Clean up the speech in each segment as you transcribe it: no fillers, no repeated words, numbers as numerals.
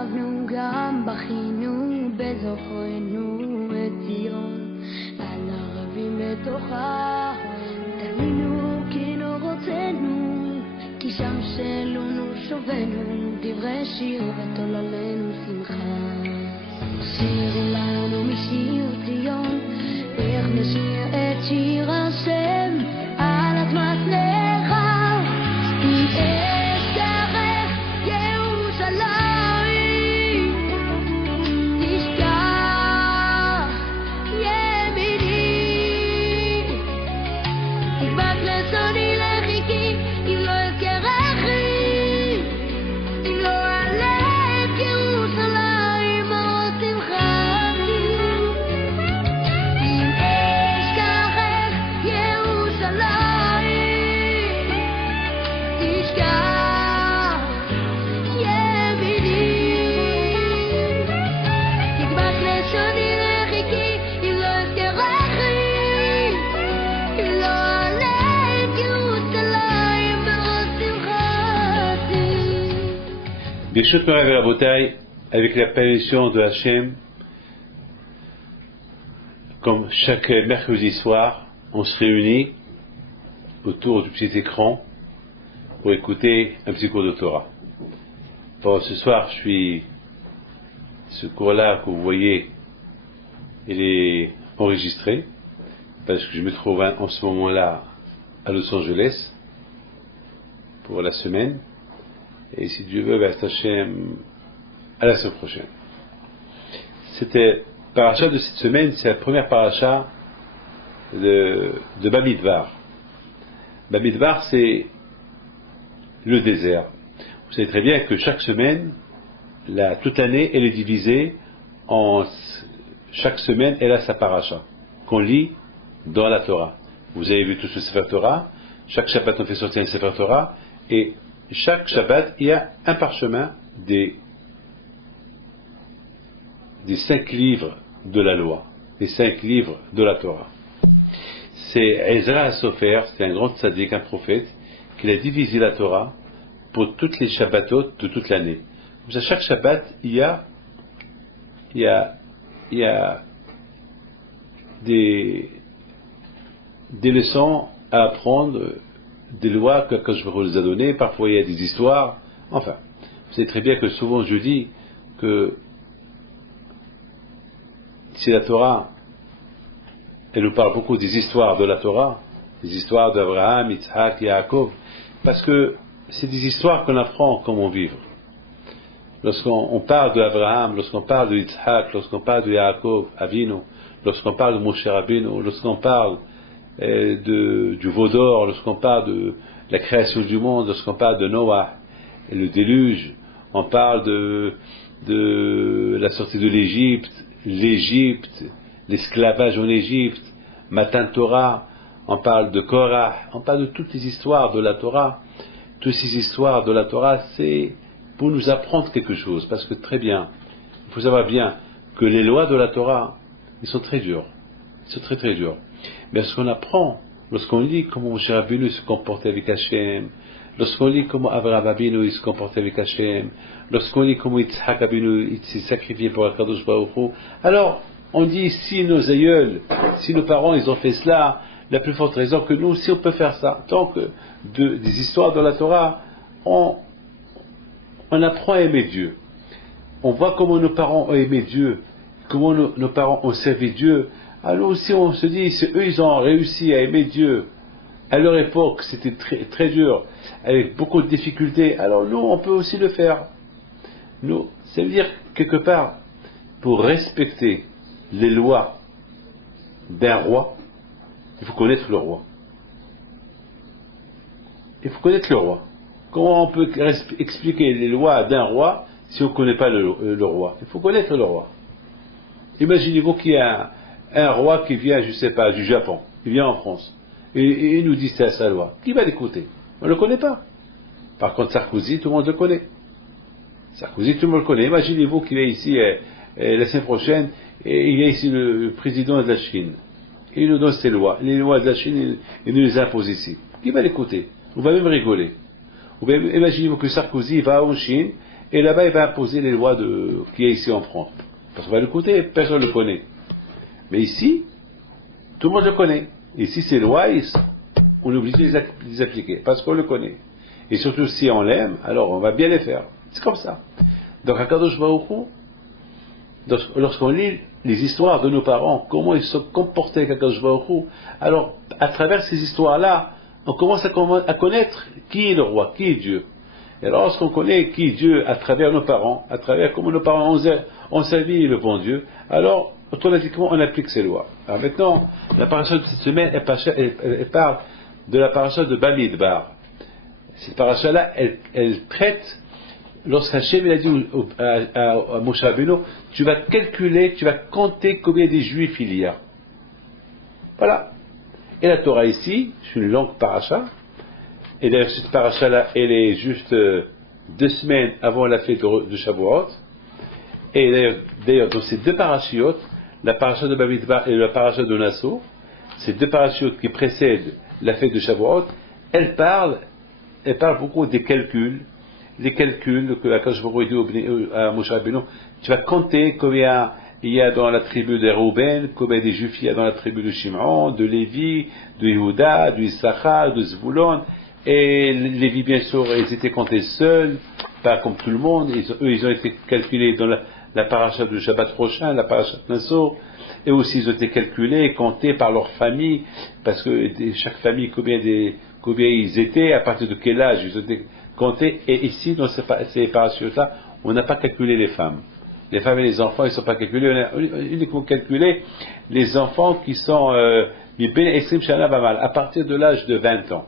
ישבנו גם בכינו בזוכרנו את ציון על ערבים בתוכה תלינו כי נורותינו כי שם שלונו שובנו דברי שיר ותוללנו שמחה שירו לנו משיר ציון איך נשיר את שיר השם על אדמת נחל עם אש תרח ירושלים תשכח ימיני תקבץ לשוני לחיקי אם לא אזכרכי אם לא אעלה את ירושלים מאוד שמחתי עם אש תרח ירושלים תשכח ימיני תקבץ לשוני לחיקי אם לא אזכרכי אם לא אעלה את ירושלים מאוד שמחתי. Birshut Morav et Rabotai, avec l'appellation de Hachem, comme chaque mercredi soir, on se réunit autour du petit écran pour écouter un petit cours de Torah. Bon, ce soir, ce cours-là que vous voyez, il est enregistré, parce que je me trouve en ce moment-là à Los Angeles pour la semaine. Et si Dieu veut, Hachem, à la semaine prochaine. C'était paracha de cette semaine, c'est la première paracha de Bamidbar. Bamidbar, c'est le désert. Vous savez très bien que chaque semaine, toute l'année, elle est divisée en chaque semaine, elle a sa paracha qu'on lit dans la Torah. Vous avez vu tout ce Sefer Torah. Chaque Shabbat, on fait sortir un Sefer Torah, et chaque Shabbat, il y a un parchemin des 5 livres de la loi, des 5 livres de la Torah. C'est Ezra HaSofer, c'est un grand tzaddik, un prophète, qui a divisé la Torah pour toutes les Shabbatot de toute l'année. Comme ça, chaque Shabbat, il y a des leçons à apprendre, des lois que je vous les ai données, parfois il y a des histoires, enfin, vous savez très bien que souvent je dis que si la Torah, elle nous parle beaucoup des histoires de la Torah, des histoires d'Abraham, Yitzhak, Yaakov, parce que c'est des histoires qu'on apprend comment vivre. Lorsqu'on parle d'Abraham, lorsqu'on parle de Yitzhak, lorsqu'on parle de Yaakov, Avinu, lorsqu'on parle de Moshe Rabbeinu, lorsqu'on parle du veau d'or, lorsqu'on parle de la création du monde, lorsqu'on parle de Noah et le déluge, on parle de la sortie de l'Égypte, l'esclavage en Égypte, Matan Torah, on parle de Korah, on parle de toutes les histoires de la Torah. Toutes ces histoires de la Torah, c'est pour nous apprendre quelque chose, parce que très bien, il faut savoir bien que les lois de la Torah, ils sont très dures, ils sont très très durs. Mais lorsqu'on apprend, lorsqu'on lit comment Moshe Rabbeinu se comportait avec Hachem, lorsqu'on lit comment Avraham Avinu se comportait avec Hachem, lorsqu'on lit comment Yitzhak Avinu s'est sacrifié pour Akadosh Baruch Hu, alors on dit si nos aïeuls, si nos parents ils ont fait cela, la plus forte raison que nous aussi on peut faire ça. Tant que des histoires de la Torah, on apprend à aimer Dieu. On voit comment nos parents ont aimé Dieu, comment nos parents ont servi Dieu. Alors aussi on se dit, si eux ils ont réussi à aimer Dieu, à leur époque c'était très, très dur, avec beaucoup de difficultés, alors nous on peut aussi le faire. Nous, ça veut dire quelque part, pour respecter les lois d'un roi, il faut connaître le roi. Il faut connaître le roi. Comment on peut expliquer les lois d'un roi si on ne connaît pas le roi? Il faut connaître le roi. Imaginez-vous qu'il y a un roi qui vient, je ne sais pas, du Japon, il vient en France, et il nous dit c'est sa loi. Qui va l'écouter? On ne le connaît pas. Par contre, Sarkozy, tout le monde le connaît. Sarkozy, tout le monde le connaît. Imaginez-vous qu'il vient ici la semaine prochaine, et il vient ici le président de la Chine. Il nous donne ses lois. Les lois de la Chine, il nous les impose ici. Qui va l'écouter? On va même rigoler. Imaginez-vous que Sarkozy va en Chine, Et là-bas, il va imposer les lois qu'il y a ici en France. Parce qu'on va l'écouter, personne ne le connaît. Mais ici, tout le monde le connaît. Ici, ces lois, on est obligé de les appliquer, parce qu'on le connaît. Et surtout, si on l'aime, alors on va bien les faire. C'est comme ça. Donc, à Kadosh Baruch Hu, lorsqu'on lit les histoires de nos parents, comment ils se comportaient avec Kadosh Baruch Hu, alors, à travers ces histoires-là, on commence à connaître qui est le roi, qui est Dieu. Et alors, lorsqu'on connaît qui est Dieu à travers nos parents, à travers comment nos parents ont servi le bon Dieu, alors, automatiquement, on applique ces lois. Alors maintenant, la paracha de cette semaine, elle parle de la paracha de Bamidbar. Cette paracha-là, elle traite, lorsqu'Hachem a dit à Moshe Rabbeinu, tu vas calculer, tu vas compter combien de juifs il y a. Voilà. Et la Torah ici, c'est une longue paracha. Et d'ailleurs, cette paracha-là, elle est juste 2 semaines avant la fête de Shavuot. Et d'ailleurs, dans ces 2 parachiotes, la paracha de Bamidbar et la paracha de Nassau, ces 2 parachiotes qui précèdent la fête de Shavuot, elles parlent beaucoup des calculs, les calculs que Akash Baruch dit à Moshe Rabbeinu. Tu vas compter combien il y a dans la tribu de Reuben, combien des Juifs il y a dans la tribu de Shimon, de Lévi, de Yehuda, de Issachar, de Zvulon. Et Lévi, bien sûr, ils étaient comptés seuls, pas comme tout le monde. Ils ont été calculés dans la paracha du Shabbat prochain, la paracha de Nassau. Et aussi, ils ont été calculés et comptés par leur famille, parce que chaque famille, combien ils étaient, à partir de quel âge ils ont été comptés. Et ici, dans ces parachutes-là, on n'a pas calculé les femmes. Les femmes et les enfants, ils ne sont pas calculés. On a uniquement calculé les enfants qui sont à partir de l'âge de 20 ans.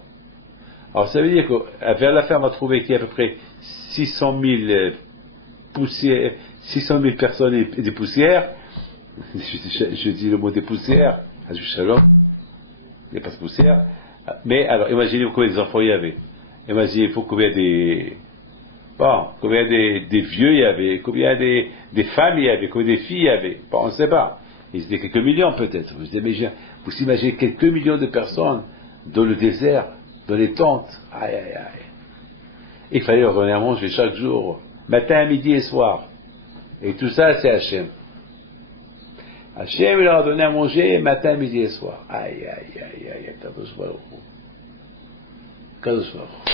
Alors, ça veut dire que vers la fin, on va trouver qu'il y a à peu près 600 000 personnes et des poussières. Je dis le mot des poussières, Shalom, il n'y a pas de poussière. Mais alors, imaginez combien d'enfants il y avait. Imaginez combien des vieux il y avait, combien des femmes il y avait, combien des filles il y avait. Bon, on ne sait pas. Ils étaient quelques millions peut-être. Vous imaginez quelques millions de personnes dans le désert, dans les tentes. Aïe, aïe, aïe. Il fallait leur donner à manger chaque jour, matin, midi et soir. Et tout ça, c'est Hachem. Hachem, il leur a donné à manger matin, midi et soir. Aïe, aïe, aïe, aïe, Kadosh Baruch Hu. Kadosh Baruch Hu.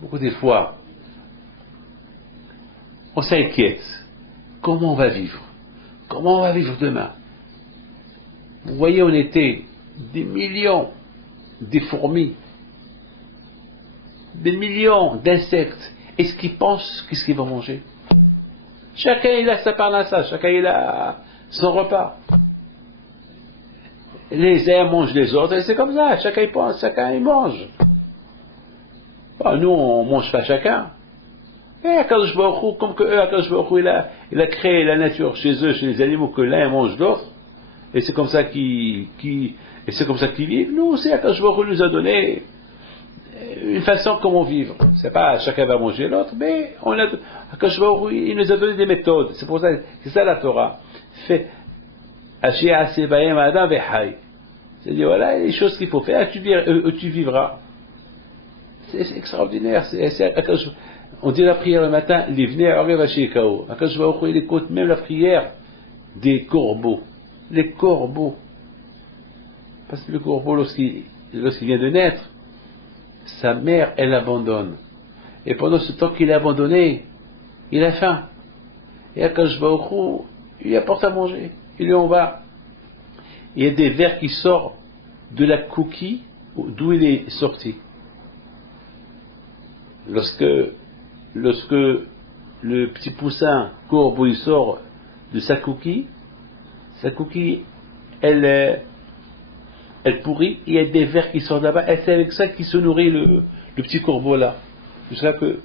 Beaucoup des fois, on s'inquiète. Comment on va vivre? Comment on va vivre demain? Vous voyez, on était des millions de fourmis, des millions d'insectes. Est-ce qu'ils pensent qu'est-ce qu'ils vont manger? Chacun il a sa parnassa, chacun il a son repas. Les uns mangent les autres, et c'est comme ça, chacun il pense, chacun il mange. Bon, nous on mange pas chacun. Et Akadosh Baruch Hu, comme que eux, Akadosh Baruch Hu, il a créé la nature chez eux, chez les animaux, que l'un mange l'autre, et c'est comme ça qu'ils vivent. Nous aussi, Akadosh Baruch Hu nous a donné une façon comment vivre. C'est pas chacun va manger l'autre, mais Akadosh Baruch Hu, il nous a donné des méthodes. C'est pour ça, c'est ça la Torah. C'est dire voilà les choses qu'il faut faire, tu vivras. C'est extraordinaire. On dit la prière le matin, Akadosh Baruch Hu, il écoute même la prière des corbeaux. Les corbeaux. Parce que le corbeau, lorsqu'il vient de naître, sa mère, elle l'abandonne. Et pendant ce temps qu'il est abandonné, il a faim. Et Akadosh Baruch Hu, il lui apporte à manger. Il lui en va. Il y a des vers qui sortent de la coquille d'où il est sorti. Lorsque le petit poussin corbeau il sort de sa coquille, elle pourrit, il y a des vers qui sortent là-bas, et c'est avec ça qu'il se nourrit le petit corbeau là, jusqu'à que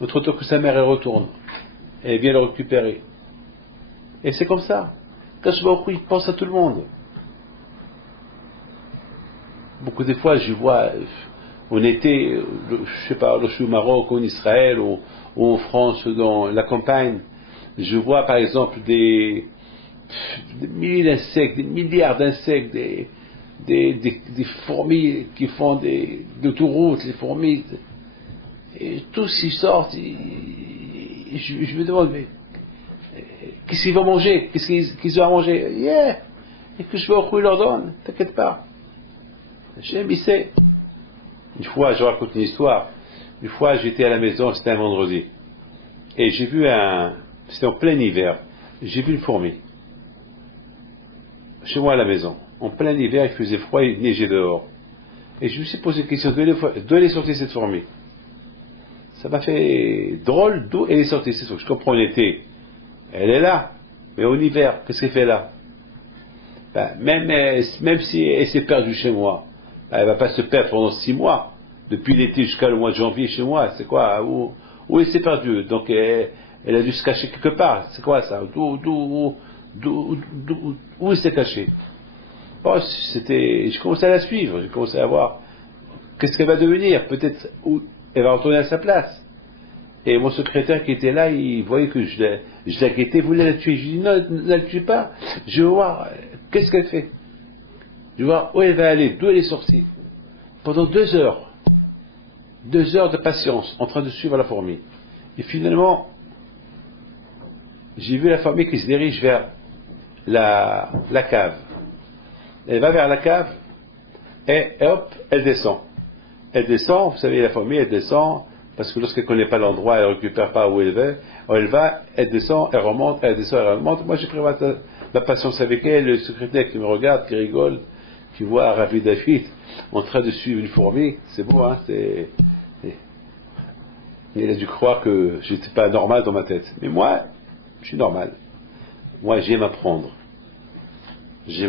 notre temps que sa mère elle retourne, et elle vient le récupérer. Et c'est comme ça. Akadosh Baruch Hu, il pense à tout le monde. Beaucoup de fois, je vois, on était, je sais pas, je suis au Maroc, en Israël, ou en France, dans la campagne, je vois par exemple des milliers d'insectes, des milliards d'insectes, des fourmis qui font des autoroutes, les fourmis. Et tous ils sortent, je me demande, mais qu'est-ce qu'ils vont manger? Qu'est-ce qu'ils ont à manger? Yeah! Et que je vais au coup, il leur donne, t'inquiète pas. J'aime, il sait. Une fois, je raconte une histoire. Une fois, j'étais à la maison, c'était un vendredi. Et j'ai vu c'était en plein hiver, j'ai vu une fourmi. Chez moi à la maison. En plein hiver, il faisait froid, il neigeait dehors. Et je me suis posé la question, d'où elle est sortie cette fourmi? Ça m'a fait drôle, d'où elle est sortie cette fourmi. Je comprends l'été, elle est là. Mais en hiver, qu'est-ce qu'elle fait là? Ben, même si elle s'est perdue chez moi, ben, elle ne va pas se perdre pendant 6 mois. Depuis l'été jusqu'à le mois de janvier chez moi, c'est quoi? Où elle s'est perdue? Donc elle a dû se cacher quelque part. C'est quoi ça? Où elle s'est cachée? Bon, je commençais à la suivre, je commençais à voir qu'est-ce qu'elle va devenir. Peut-être où elle va retourner à sa place. Et mon secrétaire qui était là, il voyait que je l'inquiétais, voulait la tuer. Je lui dis non, ne la tue pas. Je veux voir qu'est-ce qu'elle fait. Je veux voir où elle va aller, d'où elle est sortie. Pendant 2 heures. 2 heures de patience, en train de suivre la fourmi. Et finalement, j'ai vu la fourmi qui se dirige vers la cave. Elle va vers la cave, et hop, elle descend. Elle descend, vous savez, la fourmi, elle descend, parce que lorsqu'elle ne connaît pas l'endroit, elle ne récupère pas où elle va, elle descend, elle remonte, elle descend, elle remonte. Moi, j'ai pris ma patience avec elle, le secrétaire qui me regarde, qui rigole, qui voit Ravi David en train de suivre une fourmi. C'est beau, hein, il a dû croire que j'étais pas normal dans ma tête. Mais moi, je suis normal. Moi, j'aime apprendre. J'ai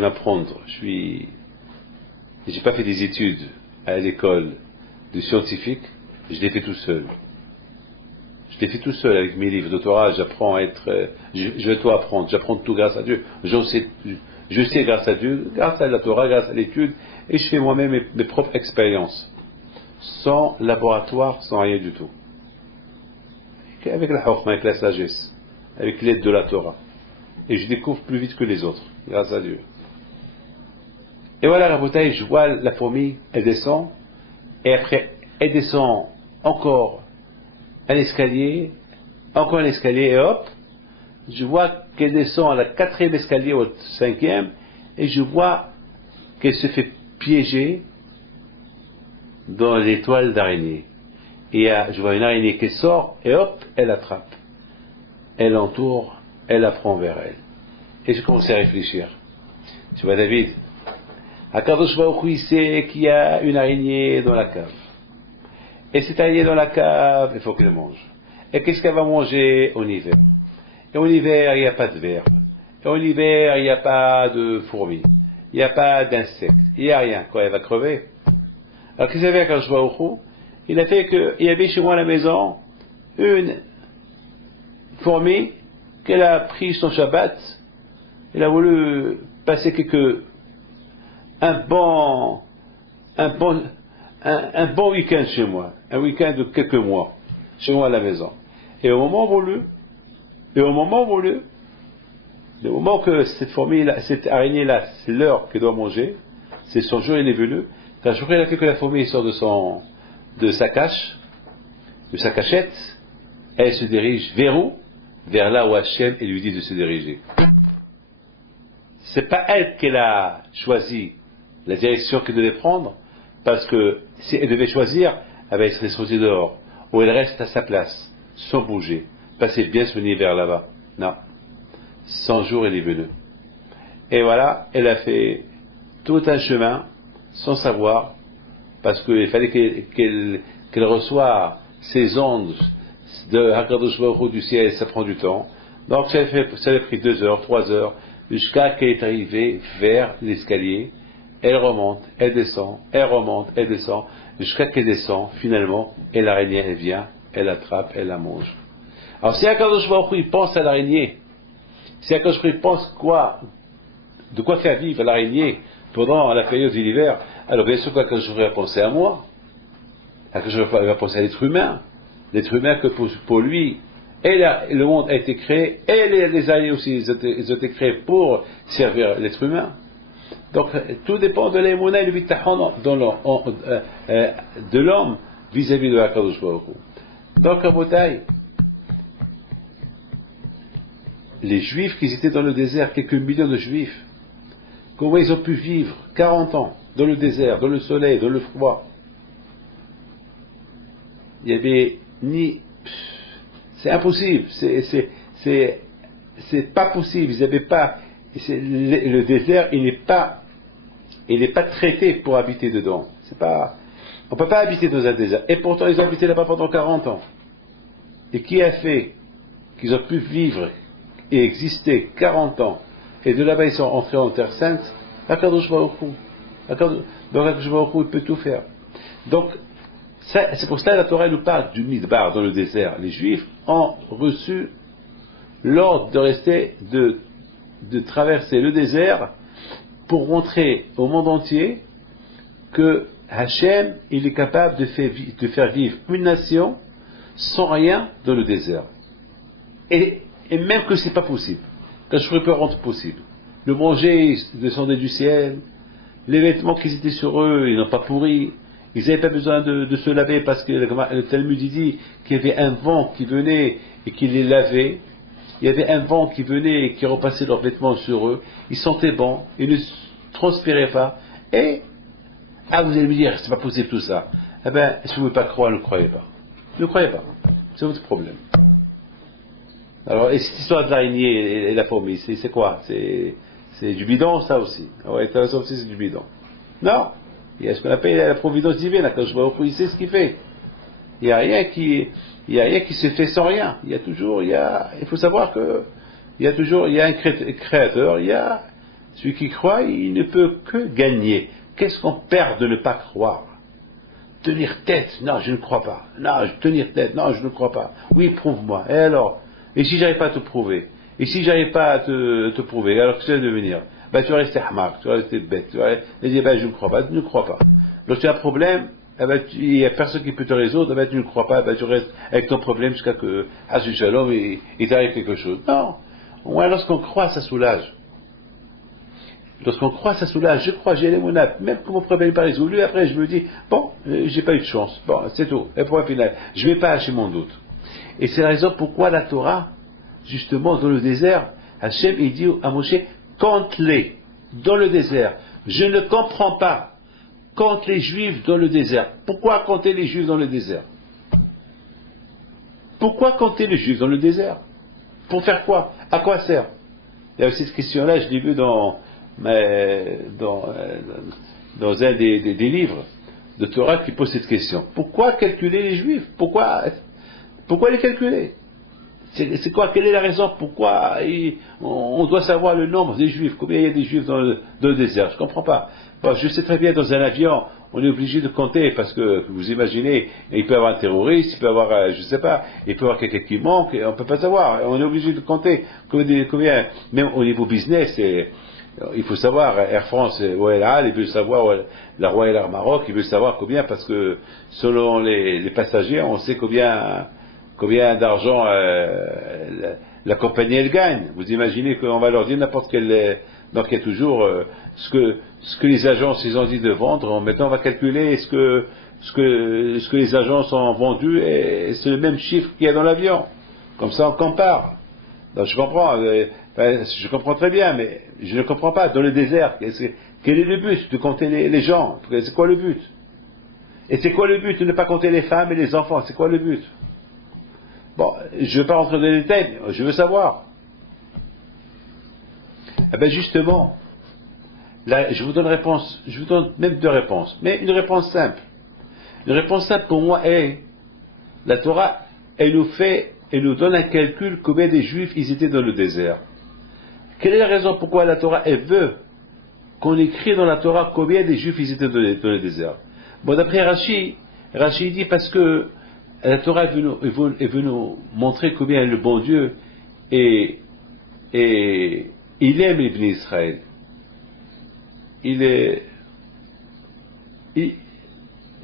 pas fait des études à l'école de scientifique, je l'ai fait tout seul. Je l'ai fait tout seul avec mes livres d'autorat, j'apprends à être, je vais tout apprendre, j'apprends tout grâce à Dieu. Je sais grâce à Dieu, grâce à la Torah, grâce à l'étude, et je fais moi-même mes propres expériences. Sans laboratoire, sans rien du tout. Avec la Chokhma, avec la sagesse, avec l'aide de la Torah. Et je découvre plus vite que les autres, grâce à Dieu. Et voilà, la bouteille, je vois la fourmi, elle descend, et après, elle descend encore un escalier, et hop, je vois qu'elle descend à la 4e escalier, au 5e, et je vois qu'elle se fait piéger dans les toiles d'araignée. Et je vois une araignée qui sort, et hop, elle attrape. Elle entoure, elle la prend vers elle. Et je commence à réfléchir. Tu vois, David, Akadosh Baruch Hu, il sait qu'il y a une araignée dans la cave. Et cette araignée dans la cave, il faut qu'elle mange. Et qu'est-ce qu'elle va manger en hiver? Et en hiver, il n'y a pas de verbe. Et en hiver, il n'y a pas de fourmis. Il n'y a pas d'insectes. Il n'y a rien. Quoi, elle va crever? Alors, qu'est-ce qu'il avait Akadosh Baruch Hu? Il a fait qu'il y avait chez moi à la maison une fourmi qu'elle a pris son Shabbat. Elle a voulu passer un bon week-end chez moi, un week-end de quelques mois, chez moi à la maison. Et au moment voulu, le moment que cette fourmi-là, cette araignée-là, c'est l'heure qu'elle doit manger, c'est son jour, il est venu, quand je crois qu'il a fait que la fourmi sort de sa cache, de sa cachette, elle se dirige vers où? Vers là où Hachem lui dit de se diriger. C'est pas elle qu'elle a choisi la direction qu'elle devait prendre, parce que si elle devait choisir, elle va être sortie dehors, ou elle reste à sa place, sans bouger, passer bien son hiver là-bas. Non. 100 jours, elle est venue. Et voilà, elle a fait tout un chemin, sans savoir, parce qu'il fallait qu'elle reçoive ces ondes de Hakadosh Baruch Hu du ciel, ça prend du temps. Donc ça a pris 2 heures, 3 heures, jusqu'à qu'elle est arrivée vers l'escalier. Elle remonte, elle descend, elle remonte, elle descend, jusqu'à qu'elle descend, finalement, et l'araignée, elle vient, elle l'attrape, elle la mange. Alors si Hakadosh Baruch Hu pense à l'araignée, si Hakadosh Baruch Hu pense de quoi faire vivre l'araignée pendant la période de l'hiver, alors bien sûr qu'Hakadosh Baruch Hu va penser à moi. Hakadosh Baruch Hu va penser à l'être humain que pour lui, et le monde a été créé, et les araignées aussi, ils ont été créés pour servir l'être humain. Donc, tout dépend de l'émouna et du bitachon de l'homme vis-à-vis de Hakadosh Baruch Hu. Donc, à Botaï, les Juifs qui étaient dans le désert, quelques millions de Juifs, comment ils ont pu vivre 40 ans dans le désert, dans le soleil, dans le froid? Il n'y avait ni... C'est impossible, c'est pas possible, ils n'avaient pas... Le désert, il n'est pas traité pour habiter dedans. C'est pas... On ne peut pas habiter dans un désert. Et pourtant, ils ont habité là-bas pendant 40 ans. Et qui a fait qu'ils ont pu vivre et exister 40 ans, et de là-bas ils sont entrés en Terre Sainte? Akadosh Baruch Hu. Donc Akadosh Baruch Hu, il peut tout faire. Donc, c'est pour cela que la Torah nous parle du Midbar dans le désert. Les Juifs ont reçu l'ordre de rester, de traverser le désert pour montrer au monde entier que Hachem, il est capable de faire vivre une nation sans rien dans le désert. Et même que c'est pas possible, que je peut rendre possible. Le manger descendait du ciel, les vêtements qui étaient sur eux, ils n'ont pas pourri, ils n'avaient pas besoin de se laver parce que le Talmud dit qu'il y avait un vent qui venait et qui les lavait. Il y avait un vent qui venait et qui repassait leurs vêtements sur eux. Ils sentaient bon, ils ne transpiraient pas. Et, vous allez me dire, c'est pas possible tout ça. Eh bien, si vous ne pouvez pas croire, ne croyez pas. Ne croyez pas. C'est votre problème. Alors, et cette histoire de l'araignée et la fourmi, c'est quoi? C'est du bidon, ça aussi. Ouais, ça aussi, c'est du bidon. Non. Il y a ce qu'on appelle la providence divine. Quand je vois il sait ce qu'il fait. Il n'y a rien qui se fait sans rien. Il faut savoir que il y a un créateur, il y a celui qui croit, il ne peut que gagner. Qu'est-ce qu'on perd de ne pas croire? Tenir tête, non, je ne crois pas. Non, tenir tête, non, je ne crois pas. Oui, prouve-moi. Et alors? Et si j'arrive pas à te prouver? Et si j'arrive pas à te prouver, alors que tu vas devenir? Tu vas rester hamar, tu vas rester bête, tu vas dire, je ne crois pas, tu ne crois pas. Donc tu as un problème, il n'y a personne qui peut te résoudre, tu ne crois pas, tu restes avec ton problème jusqu'à que, Shalom, il t'arrive quelque chose. Non. Au moins, lorsqu'on croit, ça soulage. Lorsqu'on croit, ça soulage. Je crois, j'ai les monates, même que mon problème n'est pas résolu, après je me dis, bon, j'ai pas eu de chance. Bon, c'est tout. Et point final. Je ne vais pas hacher mon doute. Et c'est la raison pourquoi la Torah, justement, dans le désert, Hachem, il dit à Moshe, compte-les dans le désert. Je ne comprends pas. Compte les Juifs dans le désert. Pourquoi compter les Juifs dans le désert? Pourquoi compter les Juifs dans le désert? Pour faire quoi? À quoi sert? Il y a cette question-là, je l'ai vu dans un des livres de Torah qui pose cette question. Pourquoi calculer les Juifs? Pourquoi les calculer? C'est quoi? Quelle est la raison? Pourquoi on doit savoir le nombre des Juifs? Combien il y a des Juifs dans le désert? Je ne comprends pas. Bon, je sais très bien, dans un avion, on est obligé de compter parce que, vous imaginez, il peut y avoir un terroriste, il peut y avoir, je ne sais pas, il peut y avoir quelqu'un qui manque, et on ne peut pas savoir. On est obligé de compter combien, même au niveau business, il faut savoir, Air France, OLA, il veut savoir, la Royal Air Maroc, il veut savoir combien, parce que selon les passagers, on sait combien d'argent la compagnie elle gagne. Vous imaginez qu'on va leur dire n'importe quel... Donc il y a toujours ce que les agences ils ont dit de vendre. Maintenant on va calculer ce que les agences ont vendu et c'est le même chiffre qu'il y a dans l'avion. Comme ça on compare. Donc je comprends très bien, mais je ne comprends pas. Dans le désert, quel est le but de compter les gens? C'est quoi le but? Et c'est quoi le but de ne pas compter les femmes et les enfants? C'est quoi le but? Bon, je ne veux pas rentrer dans les détails, mais je veux savoir. Eh bien justement, là, je vous donne même deux réponses, mais une réponse simple. Une réponse simple pour moi est, la Torah, elle nous donne un calcul combien des Juifs ils étaient dans le désert. Quelle est la raison pourquoi la Torah, elle veut qu'on écrit dans la Torah combien des Juifs ils étaient dans le désert? Bon, d'après Rashi dit parce que la Torah veut nous montrer combien le bon Dieu et il aime les Bnei Israël.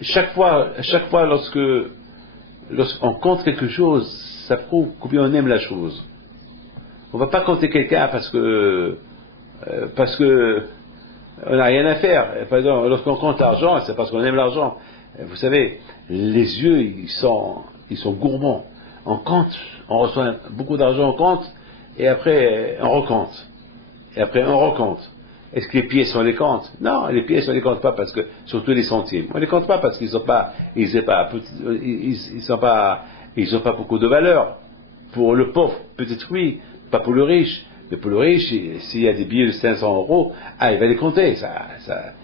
Chaque fois lorsqu'on compte quelque chose, ça prouve combien on aime la chose. On ne va pas compter quelqu'un parce que on n'a rien à faire. Par exemple, lorsqu'on compte l'argent, c'est parce qu'on aime l'argent. Vous savez, les yeux, ils sont ils sont gourmands. On compte, on reçoit beaucoup d'argent, on compte, et après on recompte. Et après on recompte. Est-ce que les pièces on les compte? Non, les pièces on les compte pas parce que, surtout les centimes, on les compte pas parce qu'ils n'ont pas, ils ont pas beaucoup de valeur. Pour le pauvre, peut-être oui, pas pour le riche. Mais pour le riche, s'il y a des billets de 500 euros, il va les compter. Ça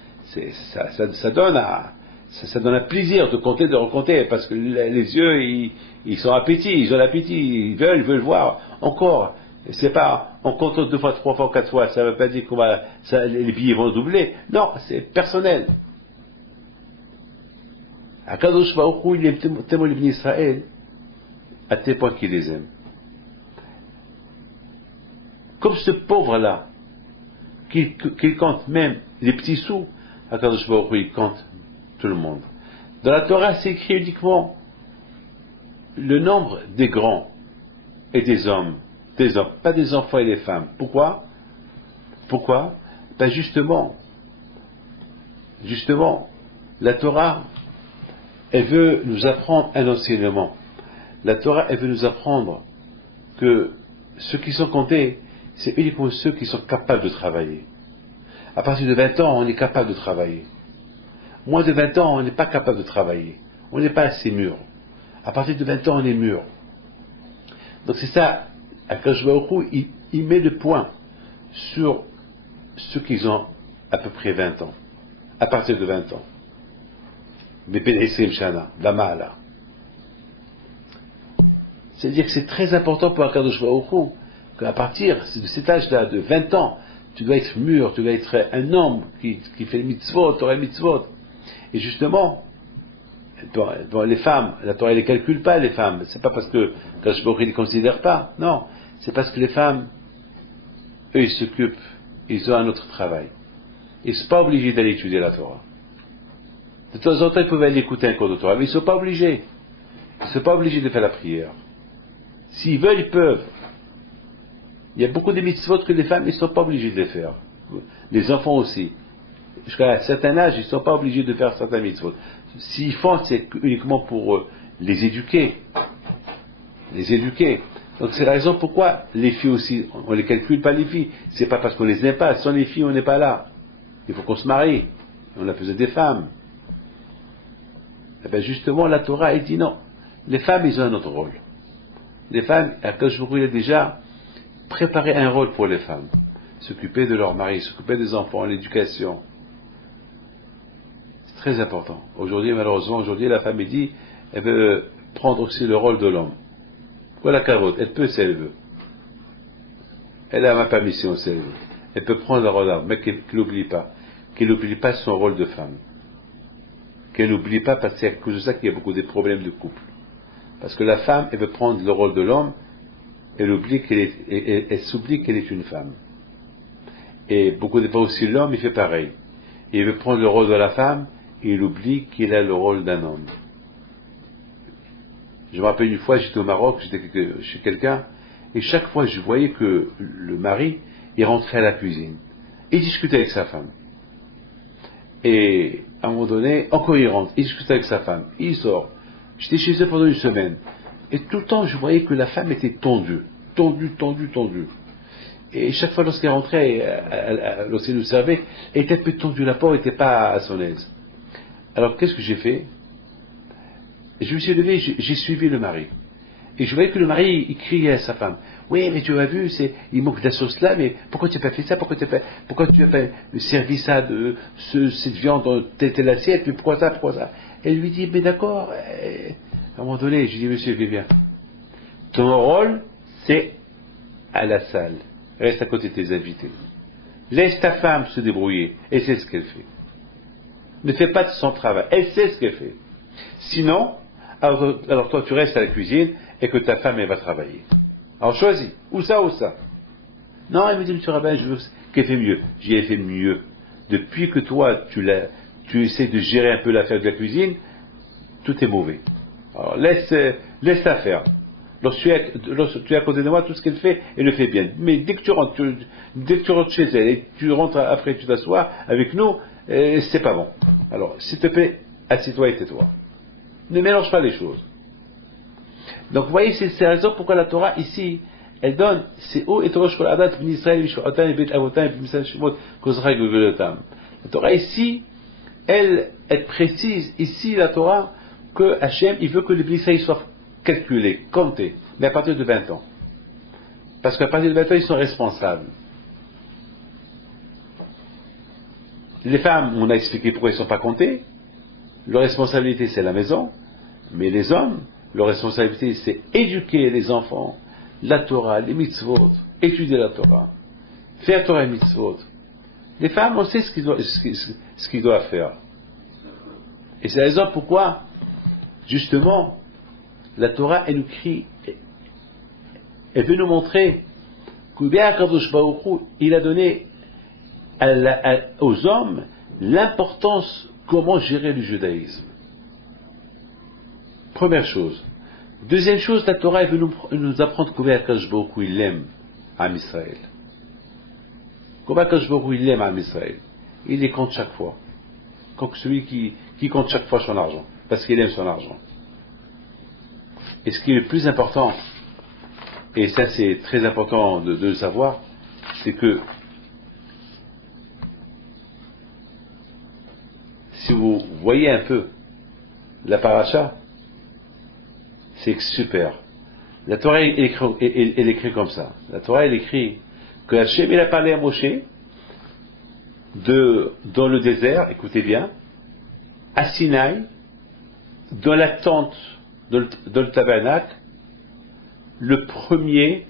donne un plaisir de compter, de recompter, parce que les yeux, ils sont appétits, ils ont l'appétit, ils veulent voir encore. C'est pas, on compte 2 fois, 3 fois, 4 fois, ça ne veut pas dire les billets vont doubler. Non, c'est personnel. Akadosh Baruch Hu, il aime tellement les bénis Israël, à tel point qu'il les aime. Comme ce pauvre-là, qui compte même les petits sous, Akadosh Baruch Hu, il compte tout le monde. Dans la Torah, c'est écrit uniquement le nombre des grands et des hommes, pas des enfants et des femmes. Pourquoi? Ben justement, la Torah, elle veut nous apprendre un enseignement. La Torah, elle veut nous apprendre que ceux qui sont comptés, c'est uniquement ceux qui sont capables de travailler. À partir de 20 ans, on est capable de travailler. Moins de 20 ans, on n'est pas capable de travailler. On n'est pas assez mûr. À partir de 20 ans, on est mûr. Donc c'est ça, Akadosh Baruch Hu, il met le point sur ceux qui ont à peu près 20 ans. À partir de 20 ans. Beben Esrim Shana, Damala. C'est-à-dire que c'est très important pour Akadosh Baruch Hu qu'à partir de cet âge-là, de 20 ans, tu dois être mûr, tu dois être un homme qui fait les mitzvot, Torah et mitzvot. Et justement, les femmes, la Torah ne les calcule pas, les femmes. C'est pas parce que Akadosh Baruch Hu ne les considère pas. Non, c'est parce que les femmes, eux, ils s'occupent, ils ont un autre travail. Ils ne sont pas obligés d'aller étudier la Torah. De temps en temps, ils peuvent aller écouter un cours de Torah, mais ils ne sont pas obligés. Ils ne sont pas obligés de faire la prière. S'ils veulent, ils peuvent. Il y a beaucoup de mitzvot que les femmes ne sont pas obligées de les faire. Les enfants aussi. Jusqu'à un certain âge, ils ne sont pas obligés de faire certains mitzvot. S'ils font, c'est uniquement pour les éduquer. Les éduquer. Donc c'est la raison pourquoi les filles aussi, on ne les calcule pas les filles. C'est pas parce qu'on les aime pas. Sans les filles, on n'est pas là. Il faut qu'on se marie. On a besoin des femmes. Et bien justement, la Torah, elle dit non. Les femmes, ils ont un autre rôle. Les femmes, Akadosh Baruch Hu, il a déjà préparé un rôle pour les femmes. S'occuper de leur mari, s'occuper des enfants, l'éducation. C'est très important. Aujourd'hui, malheureusement, la femme, elle dit, elle veut prendre aussi le rôle de l'homme. Voilà cavote, elle peut si elle veut. Elle a ma permission si elle veut. Elle peut prendre le rôle d'homme, mais qu'elle n'oublie pas. Qu'elle n'oublie pas son rôle de femme. Qu'elle n'oublie pas, parce que c'est à cause de ça qu'il y a beaucoup de problèmes de couple. Parce que la femme, elle veut prendre le rôle de l'homme, elle s'oublie qu'elle est une femme. Et beaucoup de fois aussi l'homme, il fait pareil. Il veut prendre le rôle de la femme, et il oublie qu'il a le rôle d'un homme. Je me rappelle une fois, j'étais au Maroc, j'étais chez quelqu'un, et chaque fois je voyais que le mari, il rentrait à la cuisine. Il discutait avec sa femme. Et à un moment donné, encore il rentre, il discute avec sa femme, il sort. J'étais chez eux pendant une semaine. Et tout le temps, je voyais que la femme était tendue. Et chaque fois lorsqu'elle rentrait, lorsqu'elle nous servait, elle était un peu tendue, la pauvre n'était pas à son aise. Alors qu'est-ce que j'ai fait? Je me suis levé, j'ai suivi le mari. Et je voyais que le mari, il criait à sa femme. Oui, mais tu as vu, il manque de la sauce là, mais pourquoi tu n'as pas fait ça? Pourquoi tu n'as pas servi ça, cette viande dans telle assiette? Mais pourquoi ça? Elle lui dit, mais d'accord. À un moment donné, je dis, monsieur, viens. Ton rôle, c'est à la salle. Reste à côté de tes invités. Laisse ta femme se débrouiller. Elle sait ce qu'elle fait. Ne fais pas de son travail. Elle sait ce qu'elle fait. Sinon, alors toi, tu restes à la cuisine et que ta femme, elle va travailler. Alors choisis. Ou ça. Non, elle me dit, monsieur Rabbin, je veux qu'elle fait mieux. J'y ai fait mieux. Depuis que toi, tu essaies de gérer un peu l'affaire de la cuisine, tout est mauvais. Alors laisse-la faire. Lorsque tu es à côté de moi, tout ce qu'elle fait, elle le fait bien. Mais dès que tu rentres chez elle et tu rentres après, tu t'assois avec nous, c'est pas bon. Alors, s'il te plaît, assieds-toi et tais-toi. Ne mélange pas les choses. Donc vous voyez, c'est la raison pourquoi la Torah ici, elle donne, c'est où et Torah Shkol Adat, Ben Israël, Mishvotam, Bet Avotam, Misal Shemot, Kozra Gogolotam. La Torah ici, elle précise, ici la Torah, que Hachem, il veut que les Ben Israël soient calculés, comptés, mais à partir de 20 ans. Parce qu'à partir de 20 ans, ils sont responsables. Les femmes, on a expliqué pourquoi ils ne sont pas comptés. Leur responsabilité, c'est la maison. Mais les hommes, leur responsabilité, c'est éduquer les enfants, la Torah, les mitzvot, étudier la Torah, faire Torah et mitzvot. Les femmes, on sait ce qu'ils doivent faire. Et c'est la raison pourquoi, justement, la Torah, elle nous crie, elle veut nous montrer qu'il a donné aux hommes l'importance comment gérer le judaïsme. Première chose. Deuxième chose, la Torah elle veut nous apprendre combien Akadosh Baruch Hu il aime Am Israël. Combien Akadosh Baruch Hu il aime Am Israël. Il les compte chaque fois. Comme celui qui compte chaque fois son argent. Parce qu'il aime son argent. Et ce qui est le plus important, et ça c'est très important de le savoir, c'est que si vous voyez un peu la paracha, c'est super. La Torah elle écrit comme ça. La Torah elle écrit que Hachem il a parlé à Moshe dans le désert, écoutez bien, à Sinaï, dans la tente, dans le tabernacle, le premier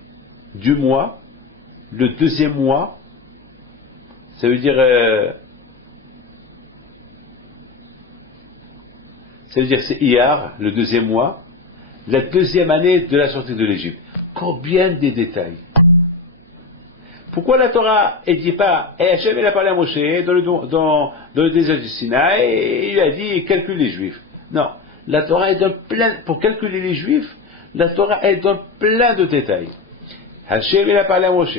du mois, le deuxième mois, ça veut dire c'est Iyar, le deuxième mois, la deuxième année de la sortie de l'Égypte. Combien de détails. Pourquoi la Torah ne dit pas, Hachem il a parlé à Moshe dans le désert du Sinaï et il a dit calcule les Juifs. Non, la Torah elle donne pour calculer les Juifs, la Torah elle donne plein de détails. Hachem il a parlé à Moshe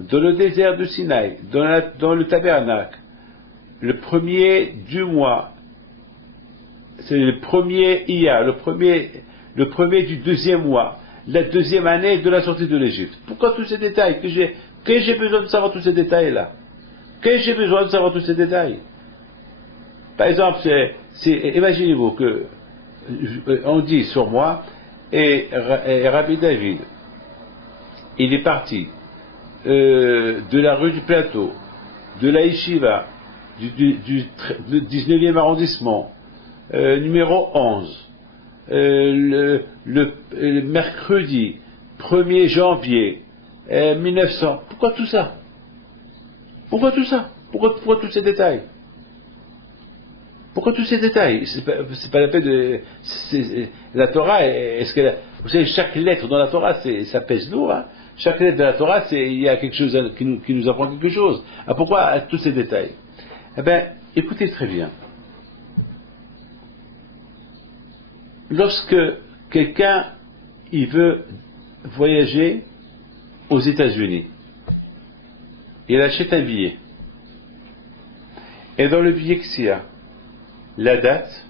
dans le désert du Sinaï, dans le tabernacle, le premier du mois, c'est le premier Iyar, le premier du deuxième mois, la deuxième année de la sortie de l'Égypte. Pourquoi tous ces détails que j'ai besoin de savoir tous ces détails-là? Que j'ai besoin de savoir tous ces détails? Par exemple, imaginez-vous que on dit sur moi, et Rabbi David, il est parti de la rue du Plateau, de la Yeshiva, du 19e arrondissement, numéro 11, le mercredi 1er janvier 1900. Pourquoi tout ça? Pourquoi tout ça? Pourquoi tous ces détails? Pourquoi tous ces détails? C'est pas la peine de... La Torah, vous savez, chaque lettre dans la Torah, ça pèse lourd. Hein? Chaque lettre de la Torah, il y a quelque chose qui nous apprend quelque chose. Ah, pourquoi tous ces détails? Eh bien, écoutez très bien. Lorsque quelqu'un il veut voyager aux États-Unis, il achète un billet. Et dans le billet qu'il y a la date,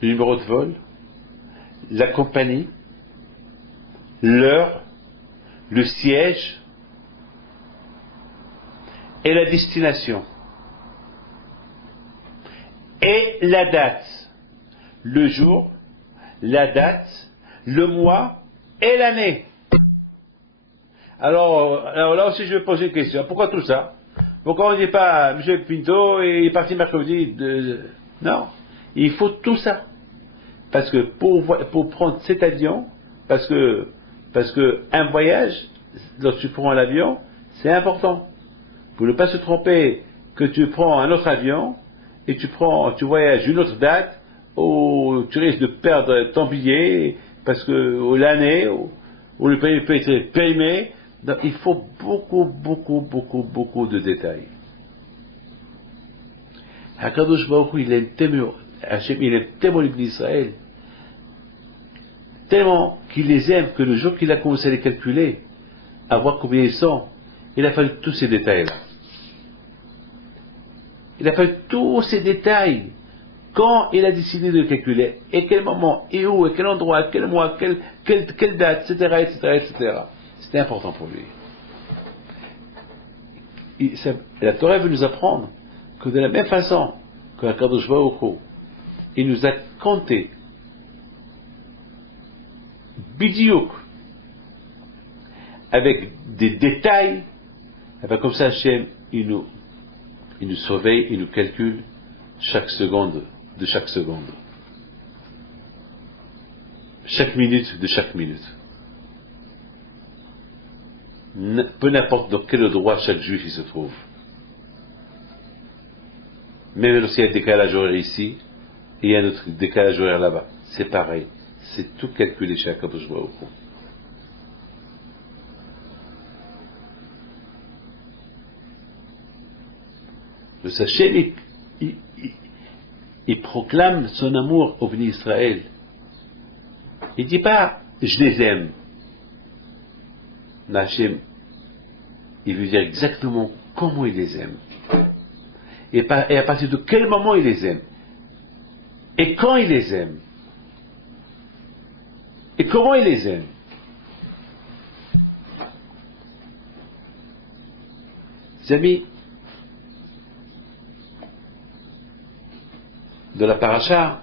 le numéro de vol, la compagnie, l'heure, le siège et la destination. Et la date, le jour, la date, le mois et l'année. Alors là aussi je vais poser une question. Pourquoi tout ça? Pourquoi on ne dit pas M. Pinto est parti mercredi Non, il faut tout ça. Parce que pour prendre cet avion, parce que un voyage, lorsque tu prends l'avion, c'est important. Pour ne pas se tromper que tu prends un autre avion et tu voyages une autre date où tu risques de perdre ton billet parce que l'année où le pays peut être périmé. Donc, il faut beaucoup de détails. Hakadosh Baruch Hu, il aime tellement les d'Israël, tellement qu'il les aime que le jour qu'il a commencé à les calculer, à voir combien ils sont, il a fallu tous ces détails-là. Il a fallu tous ces détails quand il a décidé de calculer, et quel moment, et où, et quel endroit, quel mois, quelle date, etc., etc., etc. C'était important pour lui. La Torah veut nous apprendre que de la même façon que Kadosh Baruch Hu, il nous a compté bidiouk avec des détails, et bien comme ça Hachem il nous surveille, il nous calcule chaque seconde de chaque seconde, chaque minute de chaque minute. Peu n'importe dans quel endroit chaque juif il se trouve. Même lorsqu'il y a un décalage horaire ici, et il y a un autre décalage horaire là-bas, c'est pareil. C'est tout calculé chez Akadosh Baruch Hu. Le Sachem, il proclame son amour au Bnei Israël. Il ne dit pas je les aime. Mais Hachem, il veut dire exactement comment il les aime. Et à partir de quel moment il les aime. Et quand il les aime. Et comment il les aime. Les amis, de la paracha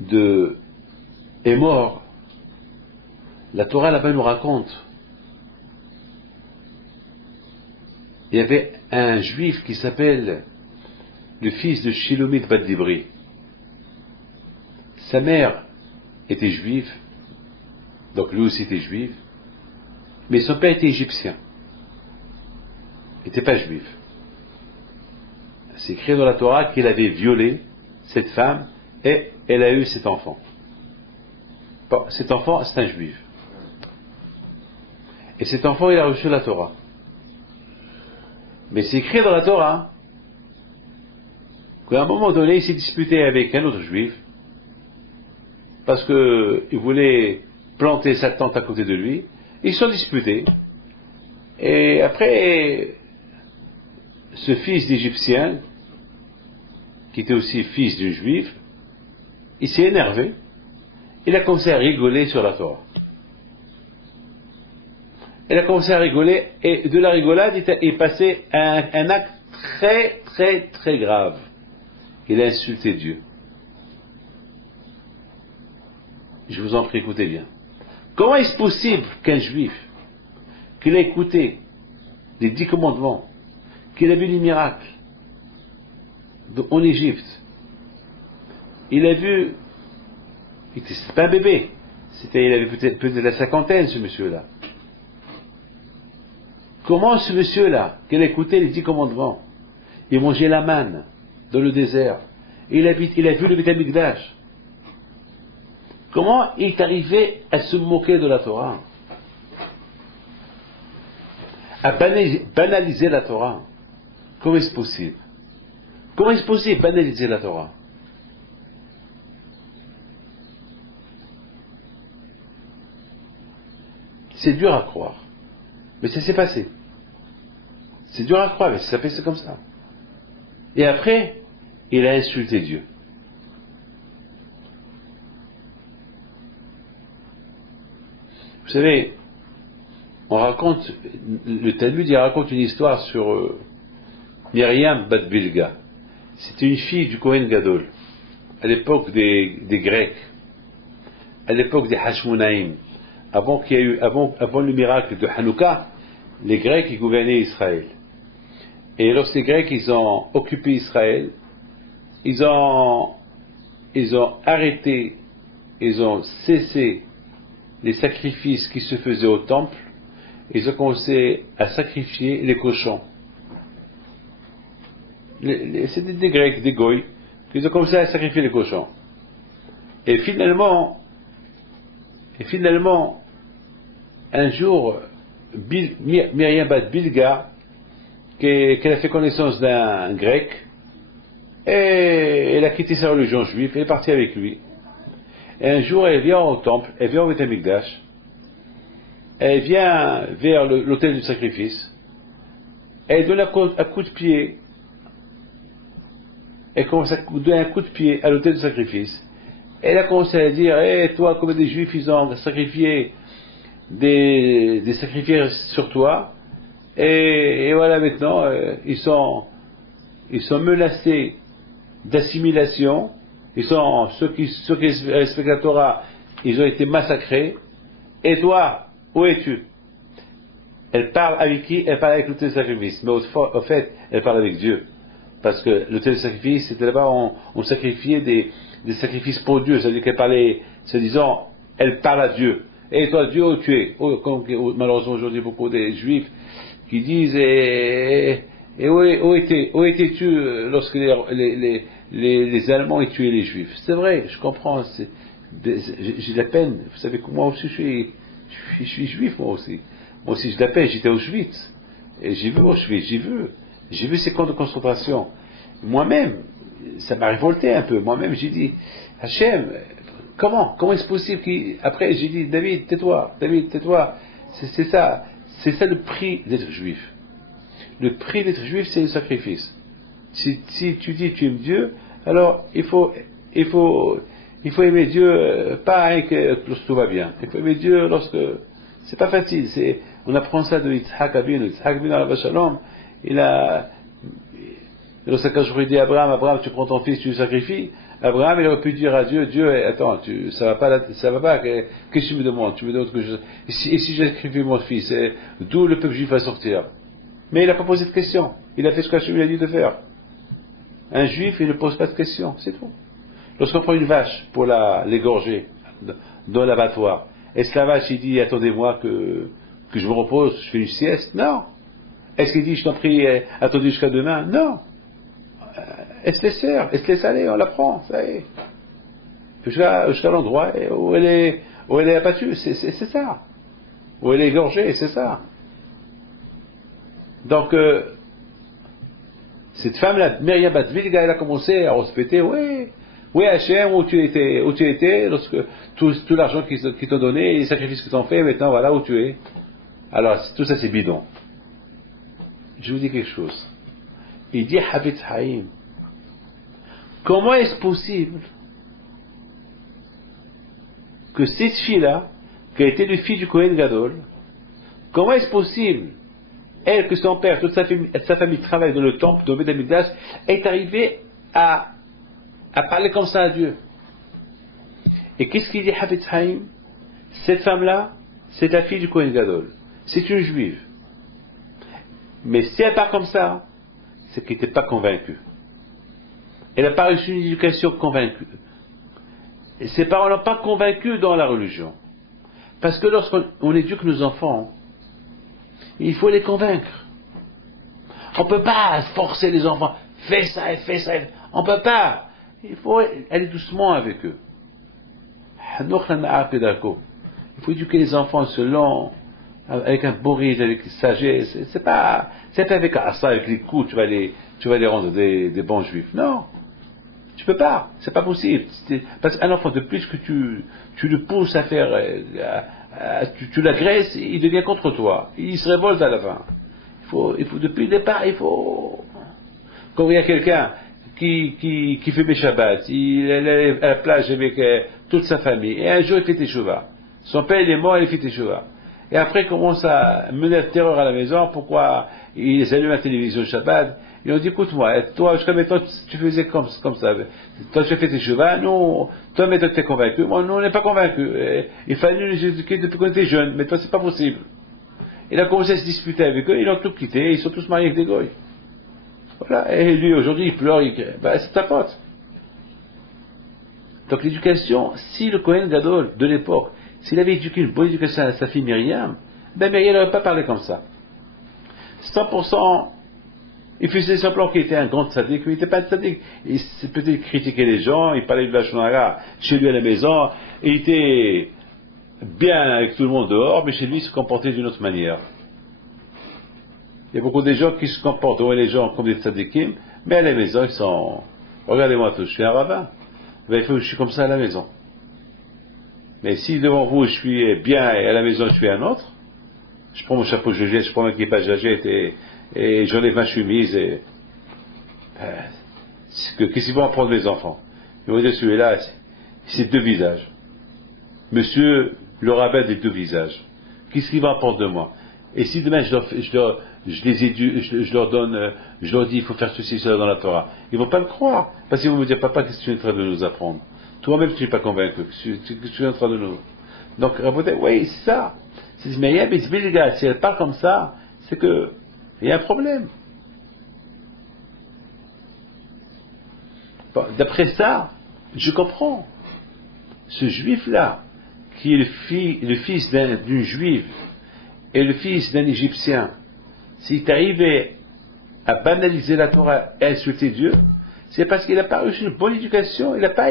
de Émor, la Torah là-bas nous raconte, il y avait un juif qui s'appelle le fils de Shilomit Bat Dibri. Sa mère était juive, donc lui aussi était juif, mais son père était égyptien. Il n'était pas juif. C'est écrit dans la Torah qu'il avait violé cette femme et elle a eu cet enfant. Bon, cet enfant, c'est un juif. Et cet enfant, il a reçu la Torah. Mais c'est écrit dans la Torah qu'à un moment donné, il s'est disputé avec un autre juif parce qu'il voulait planter sa tente à côté de lui. Ils se sont disputés. Et après, ce fils d'Égyptien, qui était aussi fils d'un juif, il s'est énervé. Il a commencé à rigoler sur la Torah. Il a commencé à rigoler, et de la rigolade, il est passé à un acte très, très, très grave. Il a insulté Dieu. Je vous en prie, écoutez bien. Comment est-ce possible qu'un juif, qu'il a écouté les 10 commandements, qu'il a vu les miracles en Égypte, il a vu, c'était pas un bébé, il avait peut-être la cinquantaine, ce monsieur-là. Comment ce monsieur-là, qui a écouté les 10 commandements, il mangeait la manne dans le désert, et il a vu le Beth Amikdash, comment il est arrivé à se moquer de la Torah, à banaliser la Torah? Comment est-ce possible? Comment est-ce possible de banaliser la Torah? C'est dur à croire. Mais ça s'est passé. C'est dur à croire, mais ça s'est passé comme ça. Et après, il a insulté Dieu. Vous savez, on raconte, le Talmud il raconte une histoire sur Myriam Bat Bilga. C'était une fille du Kohen Gadol, à l'époque des Grecs, à l'époque des Hashmonaïm. Avant le miracle de Hanouka, les Grecs ils gouvernaient Israël. Et lorsque les Grecs ils ont occupé Israël, ils ont arrêté, ils ont cessé les sacrifices qui se faisaient au temple, ils ont commencé à sacrifier les cochons. C'était des Grecs, des Goïs, ils ont commencé à sacrifier les cochons. Et finalement, un jour, Myriam Bat Bilga, qu'elle a fait connaissance d'un grec, et elle a quitté sa religion juive, elle est partie avec lui. Et un jour, elle vient au temple, elle vient au Beth Amikdash, elle vient vers l'autel du sacrifice, elle donne un coup de pied elle commence à donner un coup de pied à l'autel de sacrifice. Elle a commencé à dire, toi, comme des juifs, ils ont sacrifié des sacrifices sur toi, et voilà maintenant, ils sont menacés d'assimilation, ceux qui respectent la Torah, ils ont été massacrés, et toi, où es-tu? Elle parle avec qui? Elle parle avec l'autel de sacrifice, mais au fait, elle parle avec Dieu. Parce que l'autel de sacrifice, c'était là-bas, on sacrifiait des sacrifices pour Dieu, c'est-à-dire qu'elle parlait, se disant, elle parle à Dieu. Et toi, Dieu, où tu es? Malheureusement, aujourd'hui, beaucoup des Juifs qui disent, où étais-tu lorsque les Allemands ont tué les Juifs? C'est vrai, je comprends, j'ai de la peine. Vous savez que moi aussi, je suis Juif, moi aussi. Moi aussi, j'ai de la peine, j'étais à Auschwitz. Et j'ai vu Auschwitz, j'ai vu ces camps de concentration. Moi-même, ça m'a révolté un peu. Moi-même, j'ai dit, Hachem, comment est-ce possible Après, j'ai dit, David, tais-toi. C'est ça le prix d'être juif. Le prix d'être juif, c'est le sacrifice. Si tu dis tu aimes Dieu, alors il faut aimer Dieu, pas lorsque tout va bien. Il faut aimer Dieu lorsque c'est pas facile. On apprend ça de Yitzhak Abinu. Yitzhak Abinu Alav Shalom, lorsqu'il dit à Abraham, tu prends ton fils, tu le sacrifies. Abraham, il aurait pu dire à Dieu, attends, ça va pas, qu'est-ce que tu me demandes? Tu me demandes et si je sacrifie mon fils, d'où le peuple juif va sortir? Mais il n'a pas posé de question. Il a fait ce qu'Hachem lui a dit de faire. Un juif, il ne pose pas de question, c'est tout. Lorsqu'on prend une vache pour l'égorger dans l'abattoir, est-ce que la vache, il dit, attendez-moi que je me repose, je fais une sieste? Non. Est-ce qu'il dit, je t'en prie, attendez jusqu'à demain? Non. Elle se laisse aller, on la prend, ça y est. Jusqu'à l'endroit où elle est abattue, c'est ça. Où elle est égorgée, c'est ça. Donc, cette femme-là, Myriam Bat Vilga, elle a commencé à respecter, oui Hachem, où tu étais, lorsque tout l'argent qu'ils t'ont donné, les sacrifices qu'ils t'ont fait, maintenant voilà où tu es. Alors, tout ça c'est bidon. Je vous dis quelque chose. Il dit, Habit Haïm, comment est-ce possible que cette fille-là, qui a été le fille du Kohen Gadol, comment est-ce possible, elle, que son père, toute sa famille travaille dans le temple de Beth Amikdash, est arrivée à parler comme ça à Dieu? Et qu'est-ce qu'il dit Habit Haïm? Cette femme-là, c'est la fille du Kohen Gadol. C'est une juive. Mais si elle parle comme ça, c'est qu'elle n'était pas convaincue. Elle n'a pas reçu une éducation convaincue. Et ses parents n'ont pas convaincu dans la religion. Parce que lorsqu'on éduque nos enfants, il faut les convaincre. On ne peut pas forcer les enfants. Fais ça. On ne peut pas. Il faut aller doucement avec eux. Il faut éduquer les enfants avec un beau rythme, avec sagesse. C'est pas avec ça, avec les coups, tu vas les rendre des bons juifs. Non. Tu peux pas. C'est pas possible. Parce qu'un enfant, de plus que tu le pousses à faire, tu l'agresses, il devient contre toi. Il se révolte à la fin. Il faut depuis le départ, quand il y a quelqu'un qui fait mes Shabbats, il est à la plage avec toute sa famille, et un jour il fait teshuva. Son père il est mort, il fait teshuva. Et après il commence à mener la terreur à la maison, pourquoi ils allument la télévision Shabbat, et on dit, écoute-moi, toi jusqu'à maintenant tu faisais comme ça, toi tu as fait teshuva, nous, toi maintenant tu es convaincu, moi nous on n'est pas convaincus, il fallait nous éduquer depuis qu'on était jeunes, mais toi c'est pas possible. Il a commencé à se disputer avec eux, ils l'ont tout quitté, ils sont tous mariés avec des goy. Voilà, et lui aujourd'hui il pleure, c'est ta faute. Donc l'éducation, si le Kohen Gadol de l'époque, s'il avait éduqué une bonne éducation à sa fille Myriam, Myriam n'aurait pas parlé comme ça. 100%, il faisait semblant qu'il était un grand tzaddik, mais il n'était pas un tzaddik. Il peut-être critiquait les gens, il parlait de la shonara chez lui à la maison, il était bien avec tout le monde dehors, mais chez lui il se comportait d'une autre manière. Il y a beaucoup de gens qui se comportent, les gens comme des tzaddikim, mais à la maison ils sont, regardez-moi tout, je suis un rabbin, il faut que je suis comme ça à la maison. Mais si devant vous je suis bien et à la maison je suis un autre, je prends mon chapeau, je prends mon équipage, j'achète et j'enlève ma chemise Qu'est-ce qu'ils vont apprendre les enfants? Ils vont dire, celui-là, c'est deux visages. Monsieur, le rabbin des deux visages. Qu'est-ce qu'ils vont apprendre de moi? Et si demain je leur donne, je leur dis, il faut faire ceci, cela dans la Torah, ils vont pas me croire. Parce qu'ils vont me dire, papa, qu'est-ce que tu es en train de nous apprendre? Toi-même, tu n'es pas convaincu. Qu'est-ce que tu es en train de nous... Donc, oui, c'est ça. Mais les gars, si elle parle comme ça, c'est que il y a un problème. Bon, d'après ça, je comprends. Ce juif-là, qui est le fils d'une juive et le fils d'un Égyptien, s'il est arrivé à banaliser la Torah et à insulter Dieu, c'est parce qu'il n'a pas reçu une bonne éducation, il n'a pas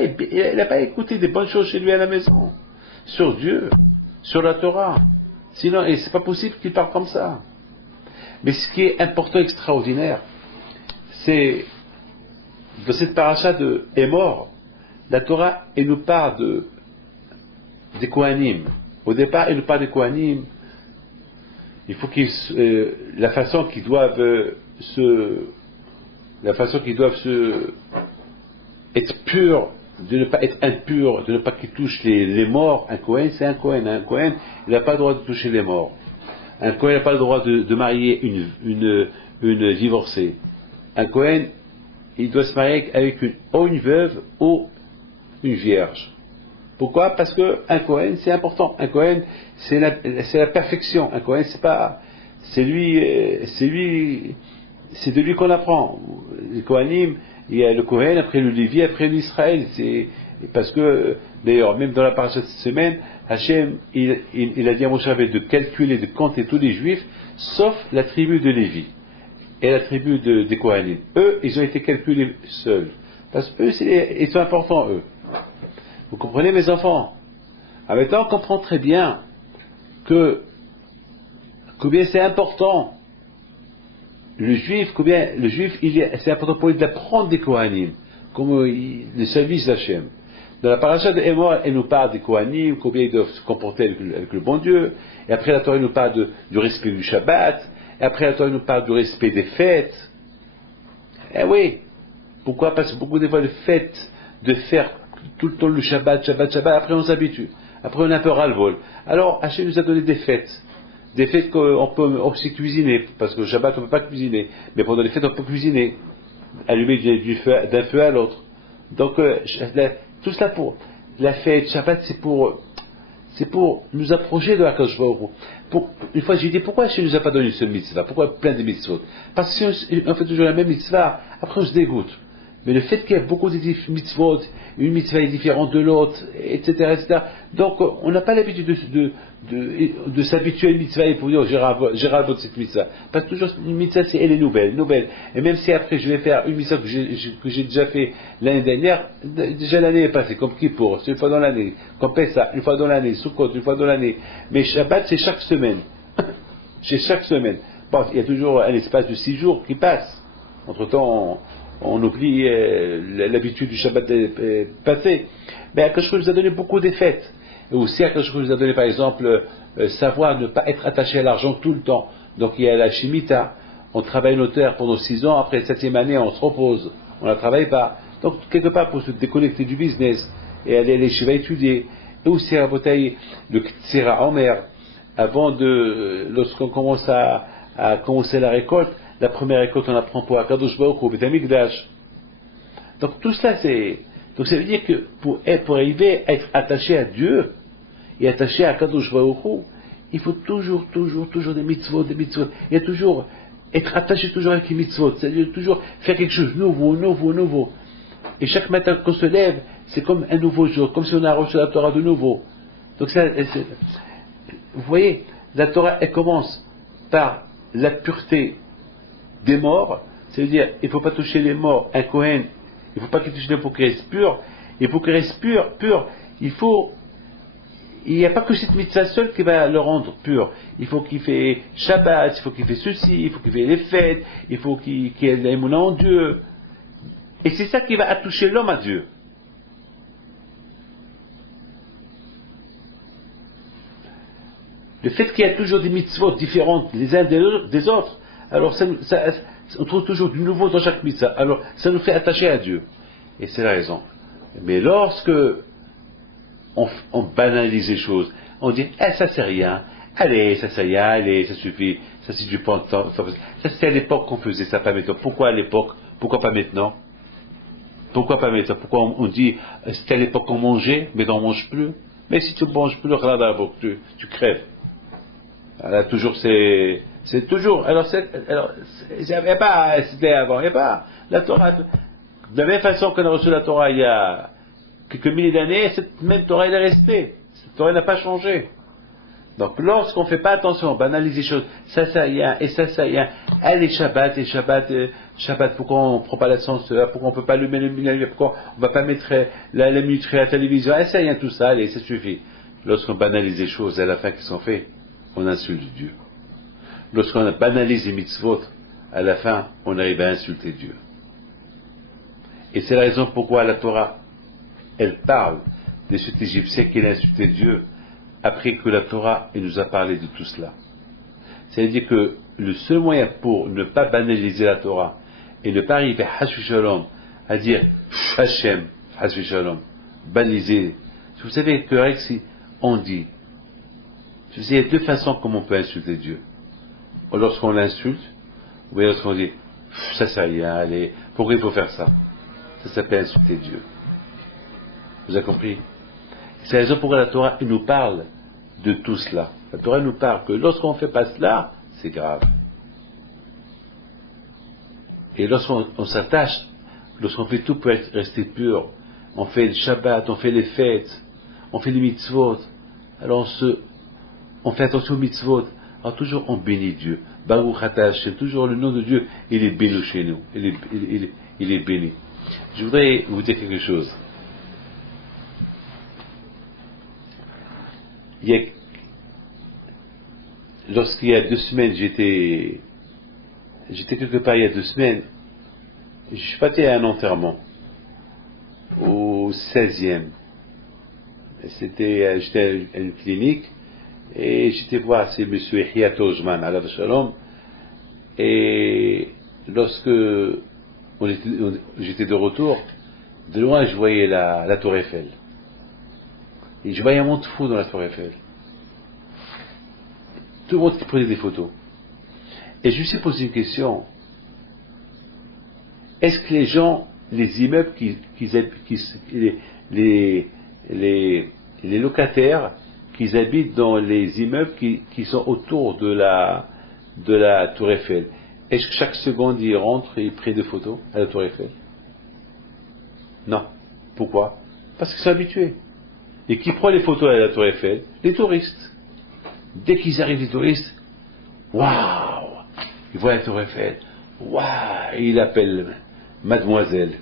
écouté des bonnes choses chez lui à la maison, sur Dieu, sur la Torah. Sinon, et c'est pas possible qu'il parle comme ça. Mais ce qui est important, extraordinaire, c'est dans cette paracha de Hémor, la Torah, elle nous parle des Kohanim. Au départ, elle nous parle des Kohanim. Il faut la façon qu'ils doivent être purs, de ne pas être impurs, de ne pas qu'ils touchent les morts. Un Kohen, c'est un Kohen. Un Kohen, il n'a pas le droit de toucher les morts. Un Kohen n'a pas le droit de marier une divorcée. Un Kohen, il doit se marier avec une veuve ou une vierge. Pourquoi? Parce qu'un Kohen, c'est important. Un Kohen, c'est la perfection. Un Kohen, c'est de lui qu'on apprend. Les Kohanim, il y a le Kohen, après le Lévi, après l'Israël. Parce que, d'ailleurs, même dans la paracha de cette semaine, Hachem, il a dit à Moshe de calculer, de compter tous les Juifs, sauf la tribu de Lévi et la tribu des Kohanim. Eux, ils ont été calculés seuls. Parce qu'eux, ils sont importants, eux. Vous comprenez, mes enfants? Maintenant, on comprend très bien combien c'est important. Le juif, c'est important pour lui d'apprendre des Kohanim, comme le service d'Hachem. Dans la paracha de Hémor, elle nous parle des Kohanim, combien ils doivent se comporter avec le bon Dieu. Et après, la Torah nous parle du respect du Shabbat. Et après, la Torah nous parle du respect des fêtes. Eh oui. Pourquoi? Parce que beaucoup de fois, le fait de faire tout le temps le Shabbat, après on s'habitue. Après on a un peu ras-le-bol. Alors, Hachem nous a donné des fêtes. Des fêtes qu'on peut aussi cuisiner. Parce que le Shabbat, on ne peut pas cuisiner. Mais pendant les fêtes, on peut cuisiner. Allumer d'un feu à l'autre. Donc, tout cela pour la fête, Shabbat, c'est pour nous approcher de HaKadosh Baruch Hu. Une fois, j'ai dit, pourquoi Hachem ne nous a pas donné une seule mitzvah? Pourquoi plein de mitzvot? Parce que si on fait toujours la même mitzvah, après on se dégoûte. Mais le fait qu'il y a beaucoup de mitzvot, une mitzvah est différente de l'autre, etc., etc. Donc, on n'a pas l'habitude de s'habituer à une mitzvah et pour dire, j'ai ras de cette mitzvah. Parce que toujours, une mitzvah, elle est nouvelle. Et même si après, je vais faire une mitzvah que j'ai déjà fait l'année dernière, déjà l'année est passée, comme Kippour, c'est une fois dans l'année, comme Pessah, une fois dans l'année, Sukkot, une fois dans l'année. Mais Shabbat, c'est chaque semaine. C'est chaque semaine. Bon, il y a toujours un espace de 6 jours qui passe. Entre-temps, on oublie l'habitude du Shabbat passé. Mais Akash nous a donné beaucoup de fêtes. Et aussi Akash nous a donné par exemple savoir ne pas être attaché à l'argent tout le temps. Donc il y a la Shemitah, on travaille nos terres pendant 6 ans, après la 7e année on se repose, on ne la travaille pas. Donc quelque part pour se déconnecter du business et aller à l'échiva étudier. Et aussi à Botaï, le Ktsira Omer, lorsqu'on commence à commencer la récolte, la première récolte, on apprend pour Akadosh Baruch Hu, Beit HaMikdash. Donc tout cela, donc ça veut dire que pour arriver à être attaché à Dieu et attaché à Akadosh Baruch Hu, il faut toujours des mitzvot. Il y a toujours être attaché toujours avec les mitzvot, c'est-à-dire toujours faire quelque chose de nouveau. Et chaque matin qu'on se lève, c'est comme un nouveau jour, comme si on a reçu la Torah de nouveau. Donc ça, vous voyez, la Torah, elle commence par la pureté des morts, c'est-à-dire il ne faut pas toucher les morts, un Kohen, il ne faut pas qu'il touche les morts pour qu'il reste pur, et pour qu'il reste pur, il n'y a pas que cette mitzvah seule qui va le rendre pur, il faut qu'il fait Shabbat, il faut qu'il fait ceci, il faut qu'il fait les fêtes, il faut qu'il ait l'émouna en Dieu, et c'est ça qui va attoucher l'homme à Dieu. Le fait qu'il y a toujours des mitzvot différentes les uns des autres, alors ça On trouve toujours du nouveau dans chaque mitzvah. Alors, ça nous fait attacher à Dieu. Et c'est la raison. Mais lorsque on banalise les choses, on dit, ça c'est rien. Allez, ça c'est rien, allez, ça suffit. Ça c'est du temps. Ça c'est à l'époque qu'on faisait ça, pas maintenant. Pourquoi à l'époque? Pourquoi pas maintenant? Pourquoi pas maintenant? Pourquoi on dit, c'était à l'époque qu'on mangeait, mais on ne mange plus? Mais si tu ne manges plus, tu crèves. Alors, toujours c'est toujours. Alors, il n'y avait pas, c'était avant, il n'y a pas. La Torah, de la même façon qu'on a reçu la Torah il y a quelques milliers d'années, cette même Torah, elle est restée. Cette Torah n'a pas changé. Donc, lorsqu'on ne fait pas attention, on banalise les choses, ça y a, et ça y a. Allez, Shabbat, pourquoi on ne prend pas l'ascenseur, pourquoi on ne peut pas allumer la lumière, pourquoi on ne va pas mettre la minuterie à la télévision, ça y a tout ça, allez, ça suffit. Lorsqu'on banalise les choses, à la fin qui sont faites, on insulte Dieu. Lorsqu'on banalise les mitzvot, à la fin, on arrive à insulter Dieu. Et c'est la raison pourquoi la Torah, elle parle de cet Égyptien qui a insulté Dieu, après que la Torah elle nous a parlé de tout cela. C'est-à-dire que le seul moyen pour ne pas banaliser la Torah et ne pas arriver à Hashu Shalom, à dire Hashem, Hashu Shalom, banaliser. Vous savez que si on dit, vous savez, il y a deux façons comme on peut insulter Dieu. Lorsqu'on l'insulte, ou bien lorsqu'on dit ça c'est rien, allez, pourquoi il faut faire ça? Ça s'appelle insulter Dieu. Vous avez compris? C'est la raison pourquoi la Torah nous parle de tout cela. La Torah nous parle que lorsqu'on ne fait pas cela, c'est grave. Et lorsqu'on s'attache, lorsqu'on fait tout pour rester pur, on fait le Shabbat, on fait les fêtes, on fait les mitzvot, alors on fait attention aux mitzvot, alors toujours on bénit Dieu. Baruch Ata Hashem, toujours le nom de Dieu, il est béni chez nous. Il est béni. Je voudrais vous dire quelque chose. Lorsqu'il y a 2 semaines, j'étais quelque part il y a 2 semaines, je suis parti à un enterrement au 16e. J'étais à une clinique et j'étais voir, c'est M. Yahya Tojman, alav shalom, et lorsque j'étais de retour, de loin je voyais la tour Eiffel. Et je voyais un monde fou dans la tour Eiffel. Tout le monde qui prenait des photos. Et je me suis posé une question. Est-ce que les gens, les immeubles, les locataires qui habitent dans les immeubles qui sont autour de la tour Eiffel, est-ce que chaque seconde ils rentrent et ils prennent des photos à la tour Eiffel? Non. Pourquoi? Parce qu'ils sont habitués. Et qui prend les photos à la tour Eiffel? Les touristes. Dès qu'ils arrivent, les touristes, waouh, ils voient la tour Eiffel, waouh, et ils appellent mademoiselle,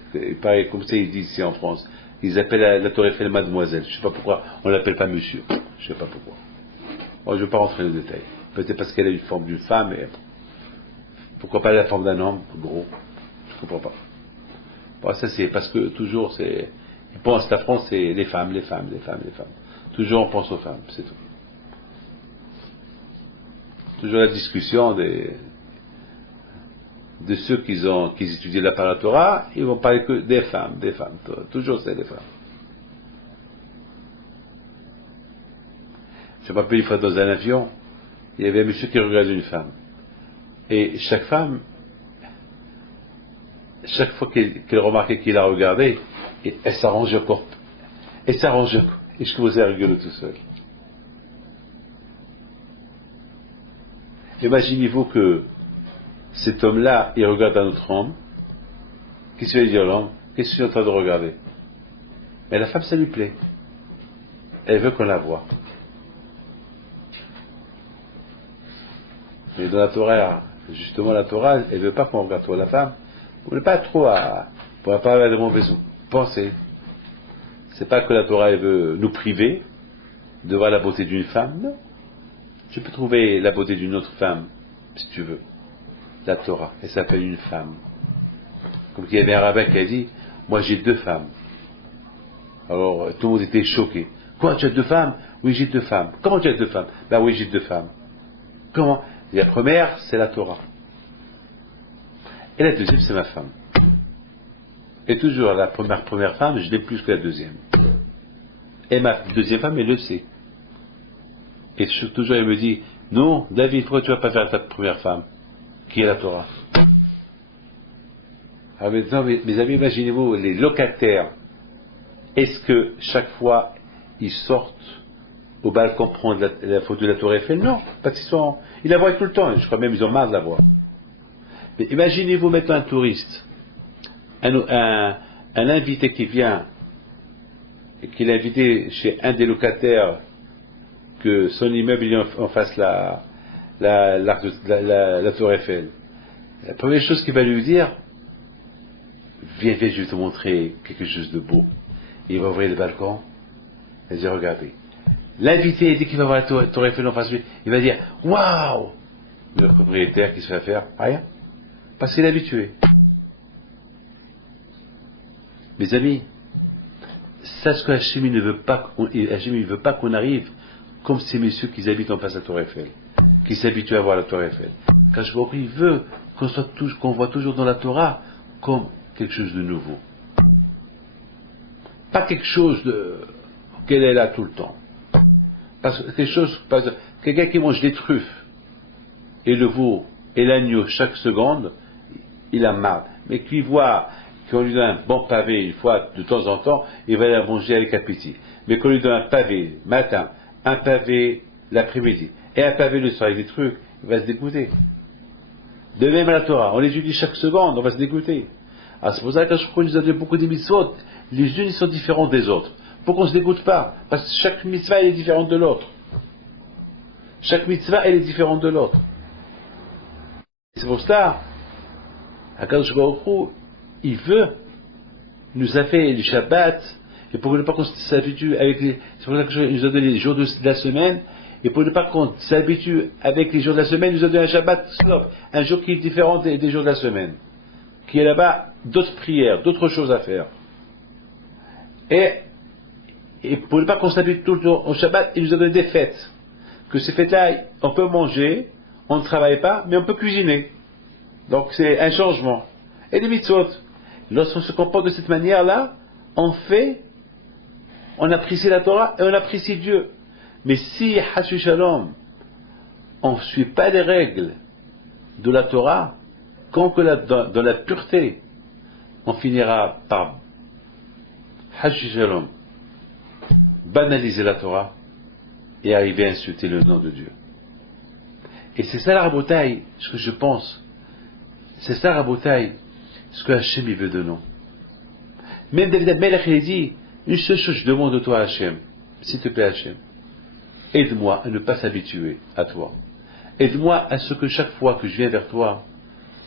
pareil, comme ça ils disent ici en France, ils appellent la tour Eiffel mademoiselle. Je ne sais pas pourquoi on ne l'appelle pas monsieur, je ne sais pas pourquoi. Bon, je ne vais pas rentrer dans les détails. Peut-être parce qu'elle a une forme d'une femme, et pourquoi pas la forme d'un homme, gros, je ne comprends pas. Bon, ça c'est parce que toujours ils pensent la France c'est les femmes. Toujours on pense aux femmes, c'est tout. Toujours la discussion de ceux qui étudient la Torah, ils vont parler que des femmes, toujours c'est des femmes. Je me rappelle une fois dans un avion, il y avait un monsieur qui regardait une femme. Et chaque femme, chaque fois qu'elle remarquait qu'il la regardait, elle s'arrangeait encore. Et je commençais à rigoler tout seul. Imaginez-vous que cet homme-là, il regarde un autre homme. Qu'est-ce qu'il va dire l'homme? Qu'est-ce que tu es en train de regarder? Mais la femme, ça lui plaît. Elle veut qu'on la voie. Mais dans la Torah, justement la Torah, elle ne veut pas qu'on regarde trop la femme. On n'est pas trop pour ne pas avoir de mauvaises pensées. C'est pas que la Torah elle veut nous priver de voir la beauté d'une femme, non. Tu peux trouver la beauté d'une autre femme, si tu veux. La Torah, elle s'appelle une femme. Comme il y avait un rabbin qui a dit, moi j'ai 2 femmes. Alors tout le monde était choqué. Quoi, tu as 2 femmes? Oui, j'ai 2 femmes. Comment tu as 2 femmes? Ben oui, j'ai 2 femmes. Comment? Et la première, c'est la Torah. Et la deuxième, c'est ma femme. Et toujours, la première femme, je l'aime plus que la deuxième. Et ma deuxième femme, elle le sait. Et toujours, elle me dit, non, David, pourquoi tu ne vas pas faire ta première femme, qui est la Torah? Alors maintenant, mes amis, imaginez-vous, les locataires, est-ce que chaque fois, ils sortent au balcon prendre la photo de la Tour Eiffel? Non, parce ils la voient tout le temps, je crois même ils ont marre de la voir. Mais imaginez-vous maintenant un touriste, un invité qui vient, et qu'il est invité chez un des locataires, que son immeuble il est en face la Tour Eiffel. La première chose qu'il va lui dire, viens, je vais te montrer quelque chose de beau. Et il va ouvrir le balcon, il va dire, regardez. L'invité, dès qu'il va voir la Tour Eiffel en face de lui, il va dire, waouh! Le propriétaire, qui se fait faire? Rien. Parce qu'il est habitué. Mes amis, c'est ce que Hachem ne veut pas, Hachem ne veut pas qu'on arrive comme ces messieurs qui habitent en face de la Tour Eiffel, qui s'habituent à voir la Tour Eiffel. Quand je vois, il veut qu'on voit toujours dans la Torah comme quelque chose de nouveau. Pas quelque chose qu'elle est là tout le temps. Parce que quelqu'un qui mange des truffes et le veau et l'agneau chaque seconde, il a marre. Mais qui voit qu'on lui donne un bon pavé une fois de temps en temps, il va aller manger avec appétit. Mais qu'on lui donne un pavé matin, un pavé l'après-midi et un pavé le soir avec des trucs, il va se dégoûter. De même à la Torah, on les étudie chaque seconde, on va se dégoûter. Alors c'est pour ça que je crois que nous avons beaucoup de mitzvot, les unes sont différentes des autres. Pour qu'on ne se dégoûte pas, parce que chaque mitzvah elle est différente de l'autre. Chaque mitzvah elle est différente de l'autre. C'est pour ça, Akadosh Baruch Hu, il veut, nous a fait le Shabbat, et pour ne pas qu'on s'habitue avec c'est pour ça qu'il nous a donné les jours de la semaine, et pour ne pas qu'on s'habitue avec les jours de la semaine, il nous a donné un Shabbat slop, un jour qui est différent des jours de la semaine, qui est là-bas d'autres prières, d'autres choses à faire. Et pour ne pas qu'on s'habitue tout le temps au Shabbat, il nous a donné des fêtes. Que ces fêtes-là, on peut manger, on ne travaille pas, mais on peut cuisiner. Donc c'est un changement. Et des mitzvot. Lorsqu'on se comporte de cette manière-là, on apprécie la Torah et on apprécie Dieu. Mais si, Hashu Shalom, on ne suit pas les règles de la Torah, quand que dans la pureté, on finira par Hashu Shalom, banaliser la Torah et arriver à insulter le nom de Dieu. Et c'est ça la rabotaille, ce que je pense. C'est ça la rabotaille, ce que Hachem il veut de nous. Même David Amelech il dit, une seule chose je demande de toi Hachem, s'il te plaît Hachem, aide-moi à ne pas s'habituer à toi. Aide-moi à ce que chaque fois que je viens vers toi,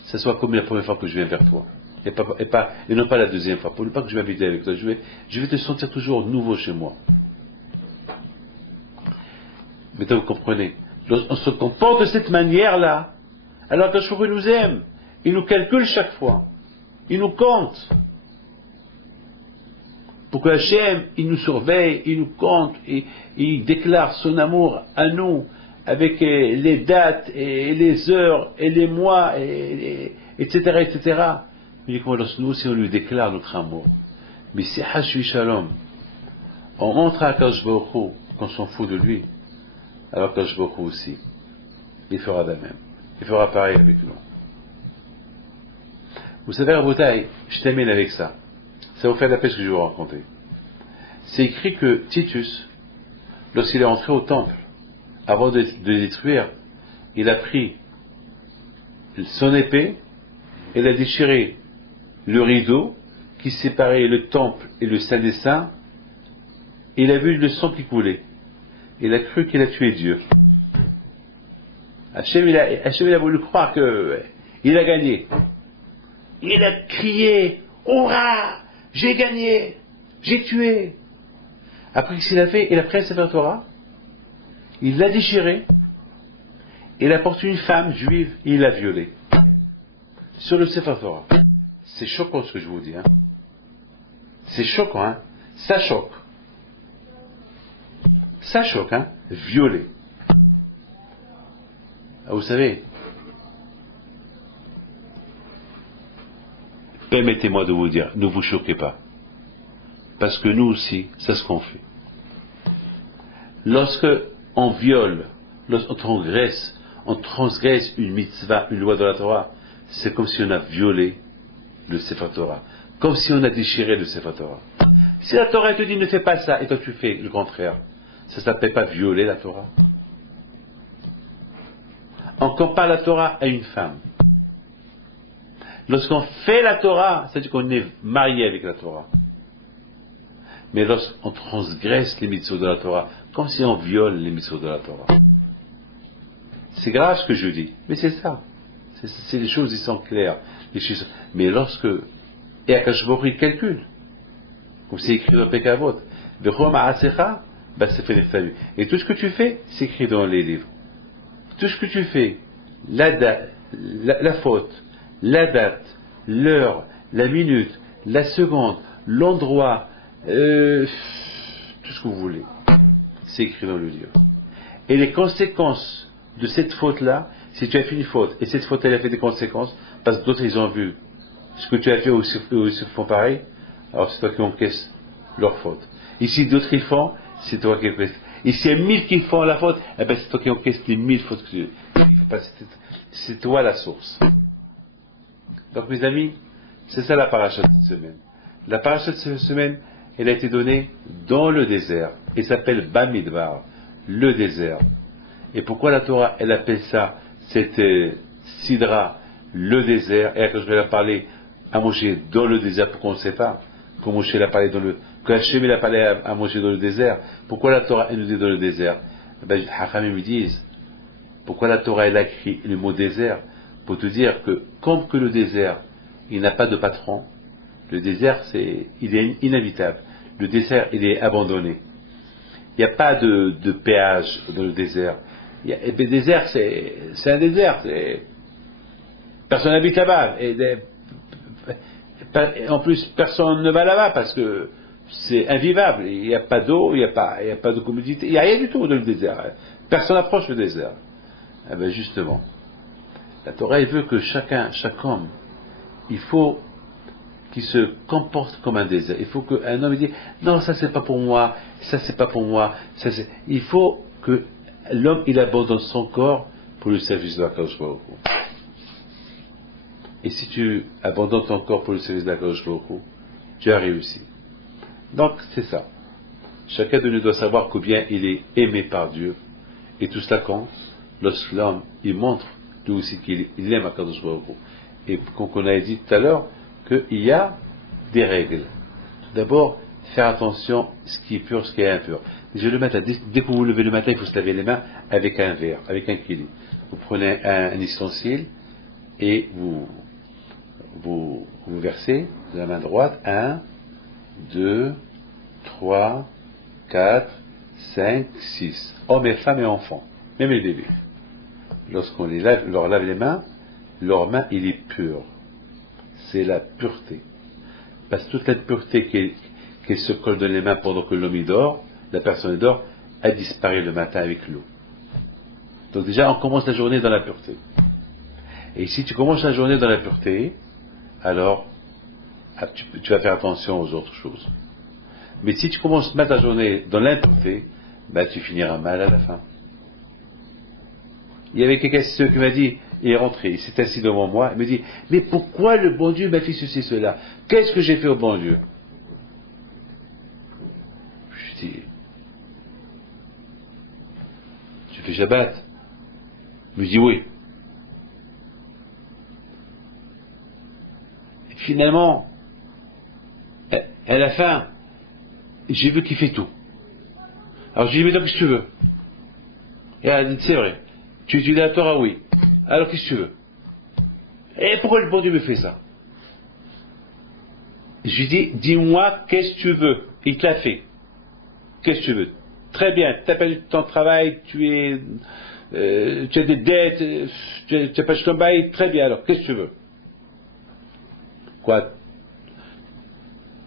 ça soit comme la première fois que je viens vers toi. Et non pas la deuxième fois, pour ne pas que je m'habitue avec toi. Je vais te sentir toujours nouveau chez moi. Maintenant vous comprenez, on se comporte de cette manière-là, alors que Hachem nous aime, il nous calcule chaque fois, il nous compte. Pour que Hachem, il nous surveille, il nous compte, et il déclare son amour à nous, avec les dates, et les heures, et les mois, etc., etc. Uniquement lorsque nous aussi on lui déclare notre amour. Mais si Hashui Shalom, on rentre à Kadosh Baruch Hu, qu'on s'en fout de lui, alors Kadosh Baruch Hu aussi, il fera de même. Il fera pareil avec nous. Vous savez, Rabotai, je termine avec ça. Ça va vous faire la paix ce que je vais vous raconter. C'est écrit que Titus, lorsqu'il est entré au temple, avant de le détruire, il a pris son épée, et il a déchiré le rideau qui séparait le temple et le Saint des Saints, et il a vu le sang qui coulait. Il a cru qu'il a tué Dieu. Hachem il a voulu croire qu'il a gagné. Il a crié, Hurrah, j'ai gagné, j'ai tué. Après qu'est-ce qu'il a fait? Il a pris le Sefer Torah, il l'a déchiré, il a porté une femme juive et il l'a violée. Sur le Sefer Torah. C'est choquant ce que je vous dis. Hein. C'est choquant, hein. Ça choque. Ça choque, hein. Violer. Ah, vous savez, permettez-moi de vous dire, ne vous choquez pas. Parce que nous aussi, c'est ce qu'on fait. Lorsque on viole, lorsqu'on transgresse une mitzvah, une loi de la Torah, c'est comme si on a violé le Sefer Torah. Comme si on a déchiré le Sefer Torah. Si la Torah te dit ne fais pas ça, et toi tu fais le contraire, ça ne s'appelle pas violer la Torah. On compare la Torah à une femme. Lorsqu'on fait la Torah, c'est-à-dire qu'on est marié avec la Torah. Mais lorsqu'on transgresse les mitzvot de la Torah, comme si on viole les mitzvot de la Torah. C'est grave ce que je dis, mais c'est ça. C'est les choses qui sont claires. Mais lorsque, et Akadosh Baruch Hu il calcule, comme c'est écrit dans Pekavot, et tout ce que tu fais, c'est écrit dans les livres. Tout ce que tu fais, la faute, la date, l'heure, la minute, la seconde, l'endroit, tout ce que vous voulez, c'est écrit dans le livre. Et les conséquences de cette faute-là, si tu as fait une faute, et cette faute elle a fait des conséquences, parce que d'autres ils ont vu ce que tu as fait ou ils se font pareil, alors c'est toi qui encaisses leur faute. Et si d'autres ils font, c'est toi qui encaisses. Et s'il y a 1000 qui font la faute, eh ben c'est toi qui encaisses les 1000 fautes que tu fais. C'est toi la source. Donc mes amis, c'est ça la paracha de cette semaine. La paracha de cette semaine, elle a été donnée dans le désert. Elle s'appelle Bamidbar, le désert. Et pourquoi la Torah, elle appelle ça, cette sidra, le désert, et quand je vais la parler à Moshe dans le désert, pourquoi on ne sait pas, quand Moshe l'a parlé quand Hachem l'a parlé à Moshe dans le désert, pourquoi la Torah, elle nous dit dans le désert? Ben, les Hachamim me disent, pourquoi la Torah, elle a écrit le mot désert? Pour te dire que, comme que le désert, il n'a pas de patron, le désert, il est inhabitable. Le désert, il est abandonné. Il n'y a pas de péage dans le désert. Et le désert, c'est un désert. Personne n'habite là-bas. En plus, personne ne va là-bas parce que c'est invivable. Il n'y a pas d'eau, il n'y a pas de commodité. Il n'y a rien du tout dans le désert. Personne n'approche le désert. Eh bien, justement, la Torah, elle veut que chaque homme, il faut qu'il se comporte comme un désert. Il faut qu'un homme dise non, ça c'est pas pour moi, ça c'est pas pour moi. Il faut que l'homme il abandonne son corps pour le service de l'Akadosh Baruch Hu. Et si tu abandonnes ton corps pour le service de l'Akadosh Baruch Hu, tu as réussi. Donc c'est ça. Chacun de nous doit savoir combien il est aimé par Dieu. Et tout cela compte lorsque l'homme il montre lui aussi qu'il aime Akadosh Baruch Hu. Et comme on a dit tout à l'heure, qu'il y a des règles. Tout d'abord, faire attention à ce qui est pur, ce qui est impur. Déjà le matin, dès que vous vous levez le matin, il faut se laver les mains avec un verre, avec un kili. Vous prenez un ustensile et vous versez de la main droite 1, 2, 3, 4, 5, 6. Hommes et femmes et enfants, même les bébés. Lorsqu'on leur lave les mains, leur main, il est pure. C'est la pureté. Parce que toute la pureté qui se colle dans les mains pendant que l'homme dort, la personne dort, a disparu le matin avec l'eau. Donc déjà, on commence la journée dans la pureté. Et si tu commences la journée dans la pureté, alors tu vas faire attention aux autres choses. Mais si tu commences la journée dans l'impureté, ben, tu finiras mal à la fin. Il y avait quelqu'un qui m'a dit, il est rentré, il s'est assis devant moi, il me dit, mais pourquoi le bon Dieu m'a fait ceci, cela? Qu'est-ce que j'ai fait au bon Dieu? Je dis, tu fais Shabbat? Il me dit oui. Et finalement, à la fin, j'ai vu qu'il fait tout. Alors je lui ai dit, mais donc qu'est-ce que tu veux? Et elle a dit, c'est vrai, tu étudies la Torah, oui. Alors qu'est-ce que tu veux? Et pourquoi le bon Dieu me fait ça? Je lui dis, dis-moi qu'est-ce que tu veux. Il te l'a fait. Qu'est-ce que tu veux? Très bien, tu as perdu ton travail, tu as des dettes, tu as perdu ton bail, très bien, alors qu'est-ce que tu veux? Quoi?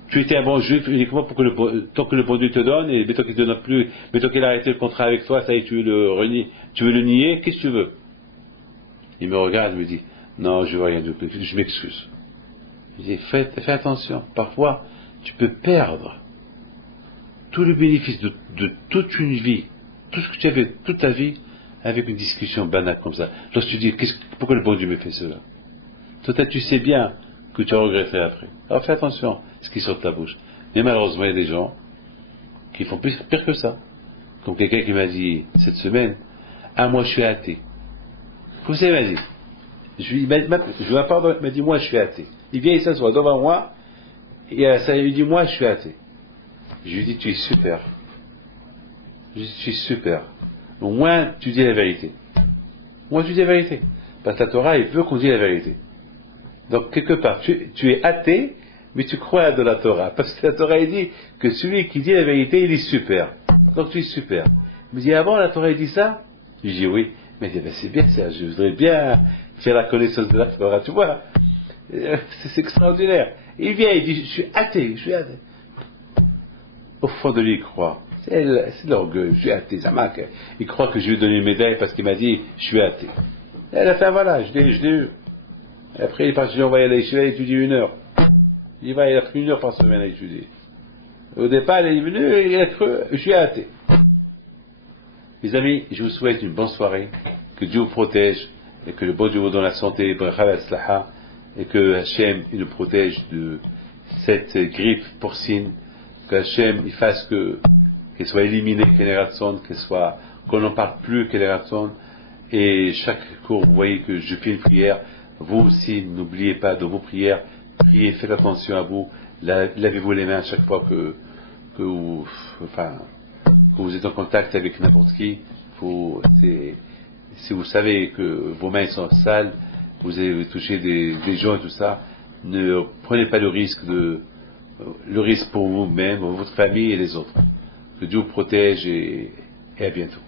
Tu étais un bon juif uniquement pour que tant que le bon Dieu te donne, et tant qu'il ne te donne plus, mais tant qu'il a arrêté le contrat avec toi, ça y est, tu veux le nier, qu'est-ce que tu veux? Il me regarde, il me dit, non, je veux rien de plus, je m'excuse. Je dis, fais attention. Parfois, tu peux perdre tout le bénéfice de toute une vie, tout ce que tu avais toute ta vie, avec une discussion banale comme ça. Lorsque tu dis, pourquoi le bon Dieu me fait cela? Toi, tu sais bien que tu as regretté après. Alors fais attention à ce qui sort de ta bouche. Mais malheureusement, il y a des gens qui font pire que ça. Comme quelqu'un qui m'a dit cette semaine, moi je suis athée. Vous savez, il m'a dit, je lui pardonne, il m'a dit, moi je suis athée. Il vient, il s'assoit devant moi, et il lui dit, moi je suis athée. Je lui dis, tu es super. Je suis super. Au moins, tu dis la vérité. Moi, tu dis la vérité. Parce que la Torah, il veut qu'on dise la vérité. Donc, quelque part, tu es athée, mais tu crois de la Torah. Parce que la Torah, il dit que celui qui dit la vérité, il est super. Donc, tu es super. Il me dit, avant, la Torah, il dit ça? Je dis, oui. Mais il dit, c'est bien ça. Je voudrais bien faire la connaissance de la Torah. Tu vois? C'est extraordinaire. Il vient, il dit, je suis athée. Au fond de lui, il croit. C'est l'orgueil. Je suis athée. Il croit que je lui ai donné une médaille parce qu'il m'a dit, je suis athée. Et à la fin, voilà, je l'ai eu. Et après, il est parti, on va y aller, je vais étudier 1 heure. Il a pris 1 heure par semaine à étudier. Au départ, il est venu, il a cru, je suis athée. Mes amis, je vous souhaite une bonne soirée, que Dieu vous protège, et que le bon Dieu vous donne la santé, et que Hachem il nous protège de cette grippe porcine, que Hachem il fasse qu'elle soit éliminée, qu'on n'en parle plus, et chaque cours, vous voyez que je fais une prière. Vous aussi, n'oubliez pas de vos prières, priez, faites attention à vous, lavez-vous les mains à chaque fois que vous êtes en contact avec n'importe qui. Si vous savez que vos mains sont sales, vous avez touché des gens et tout ça, ne prenez pas le risque pour vous-même, votre famille et les autres. Que Dieu vous protège et à bientôt.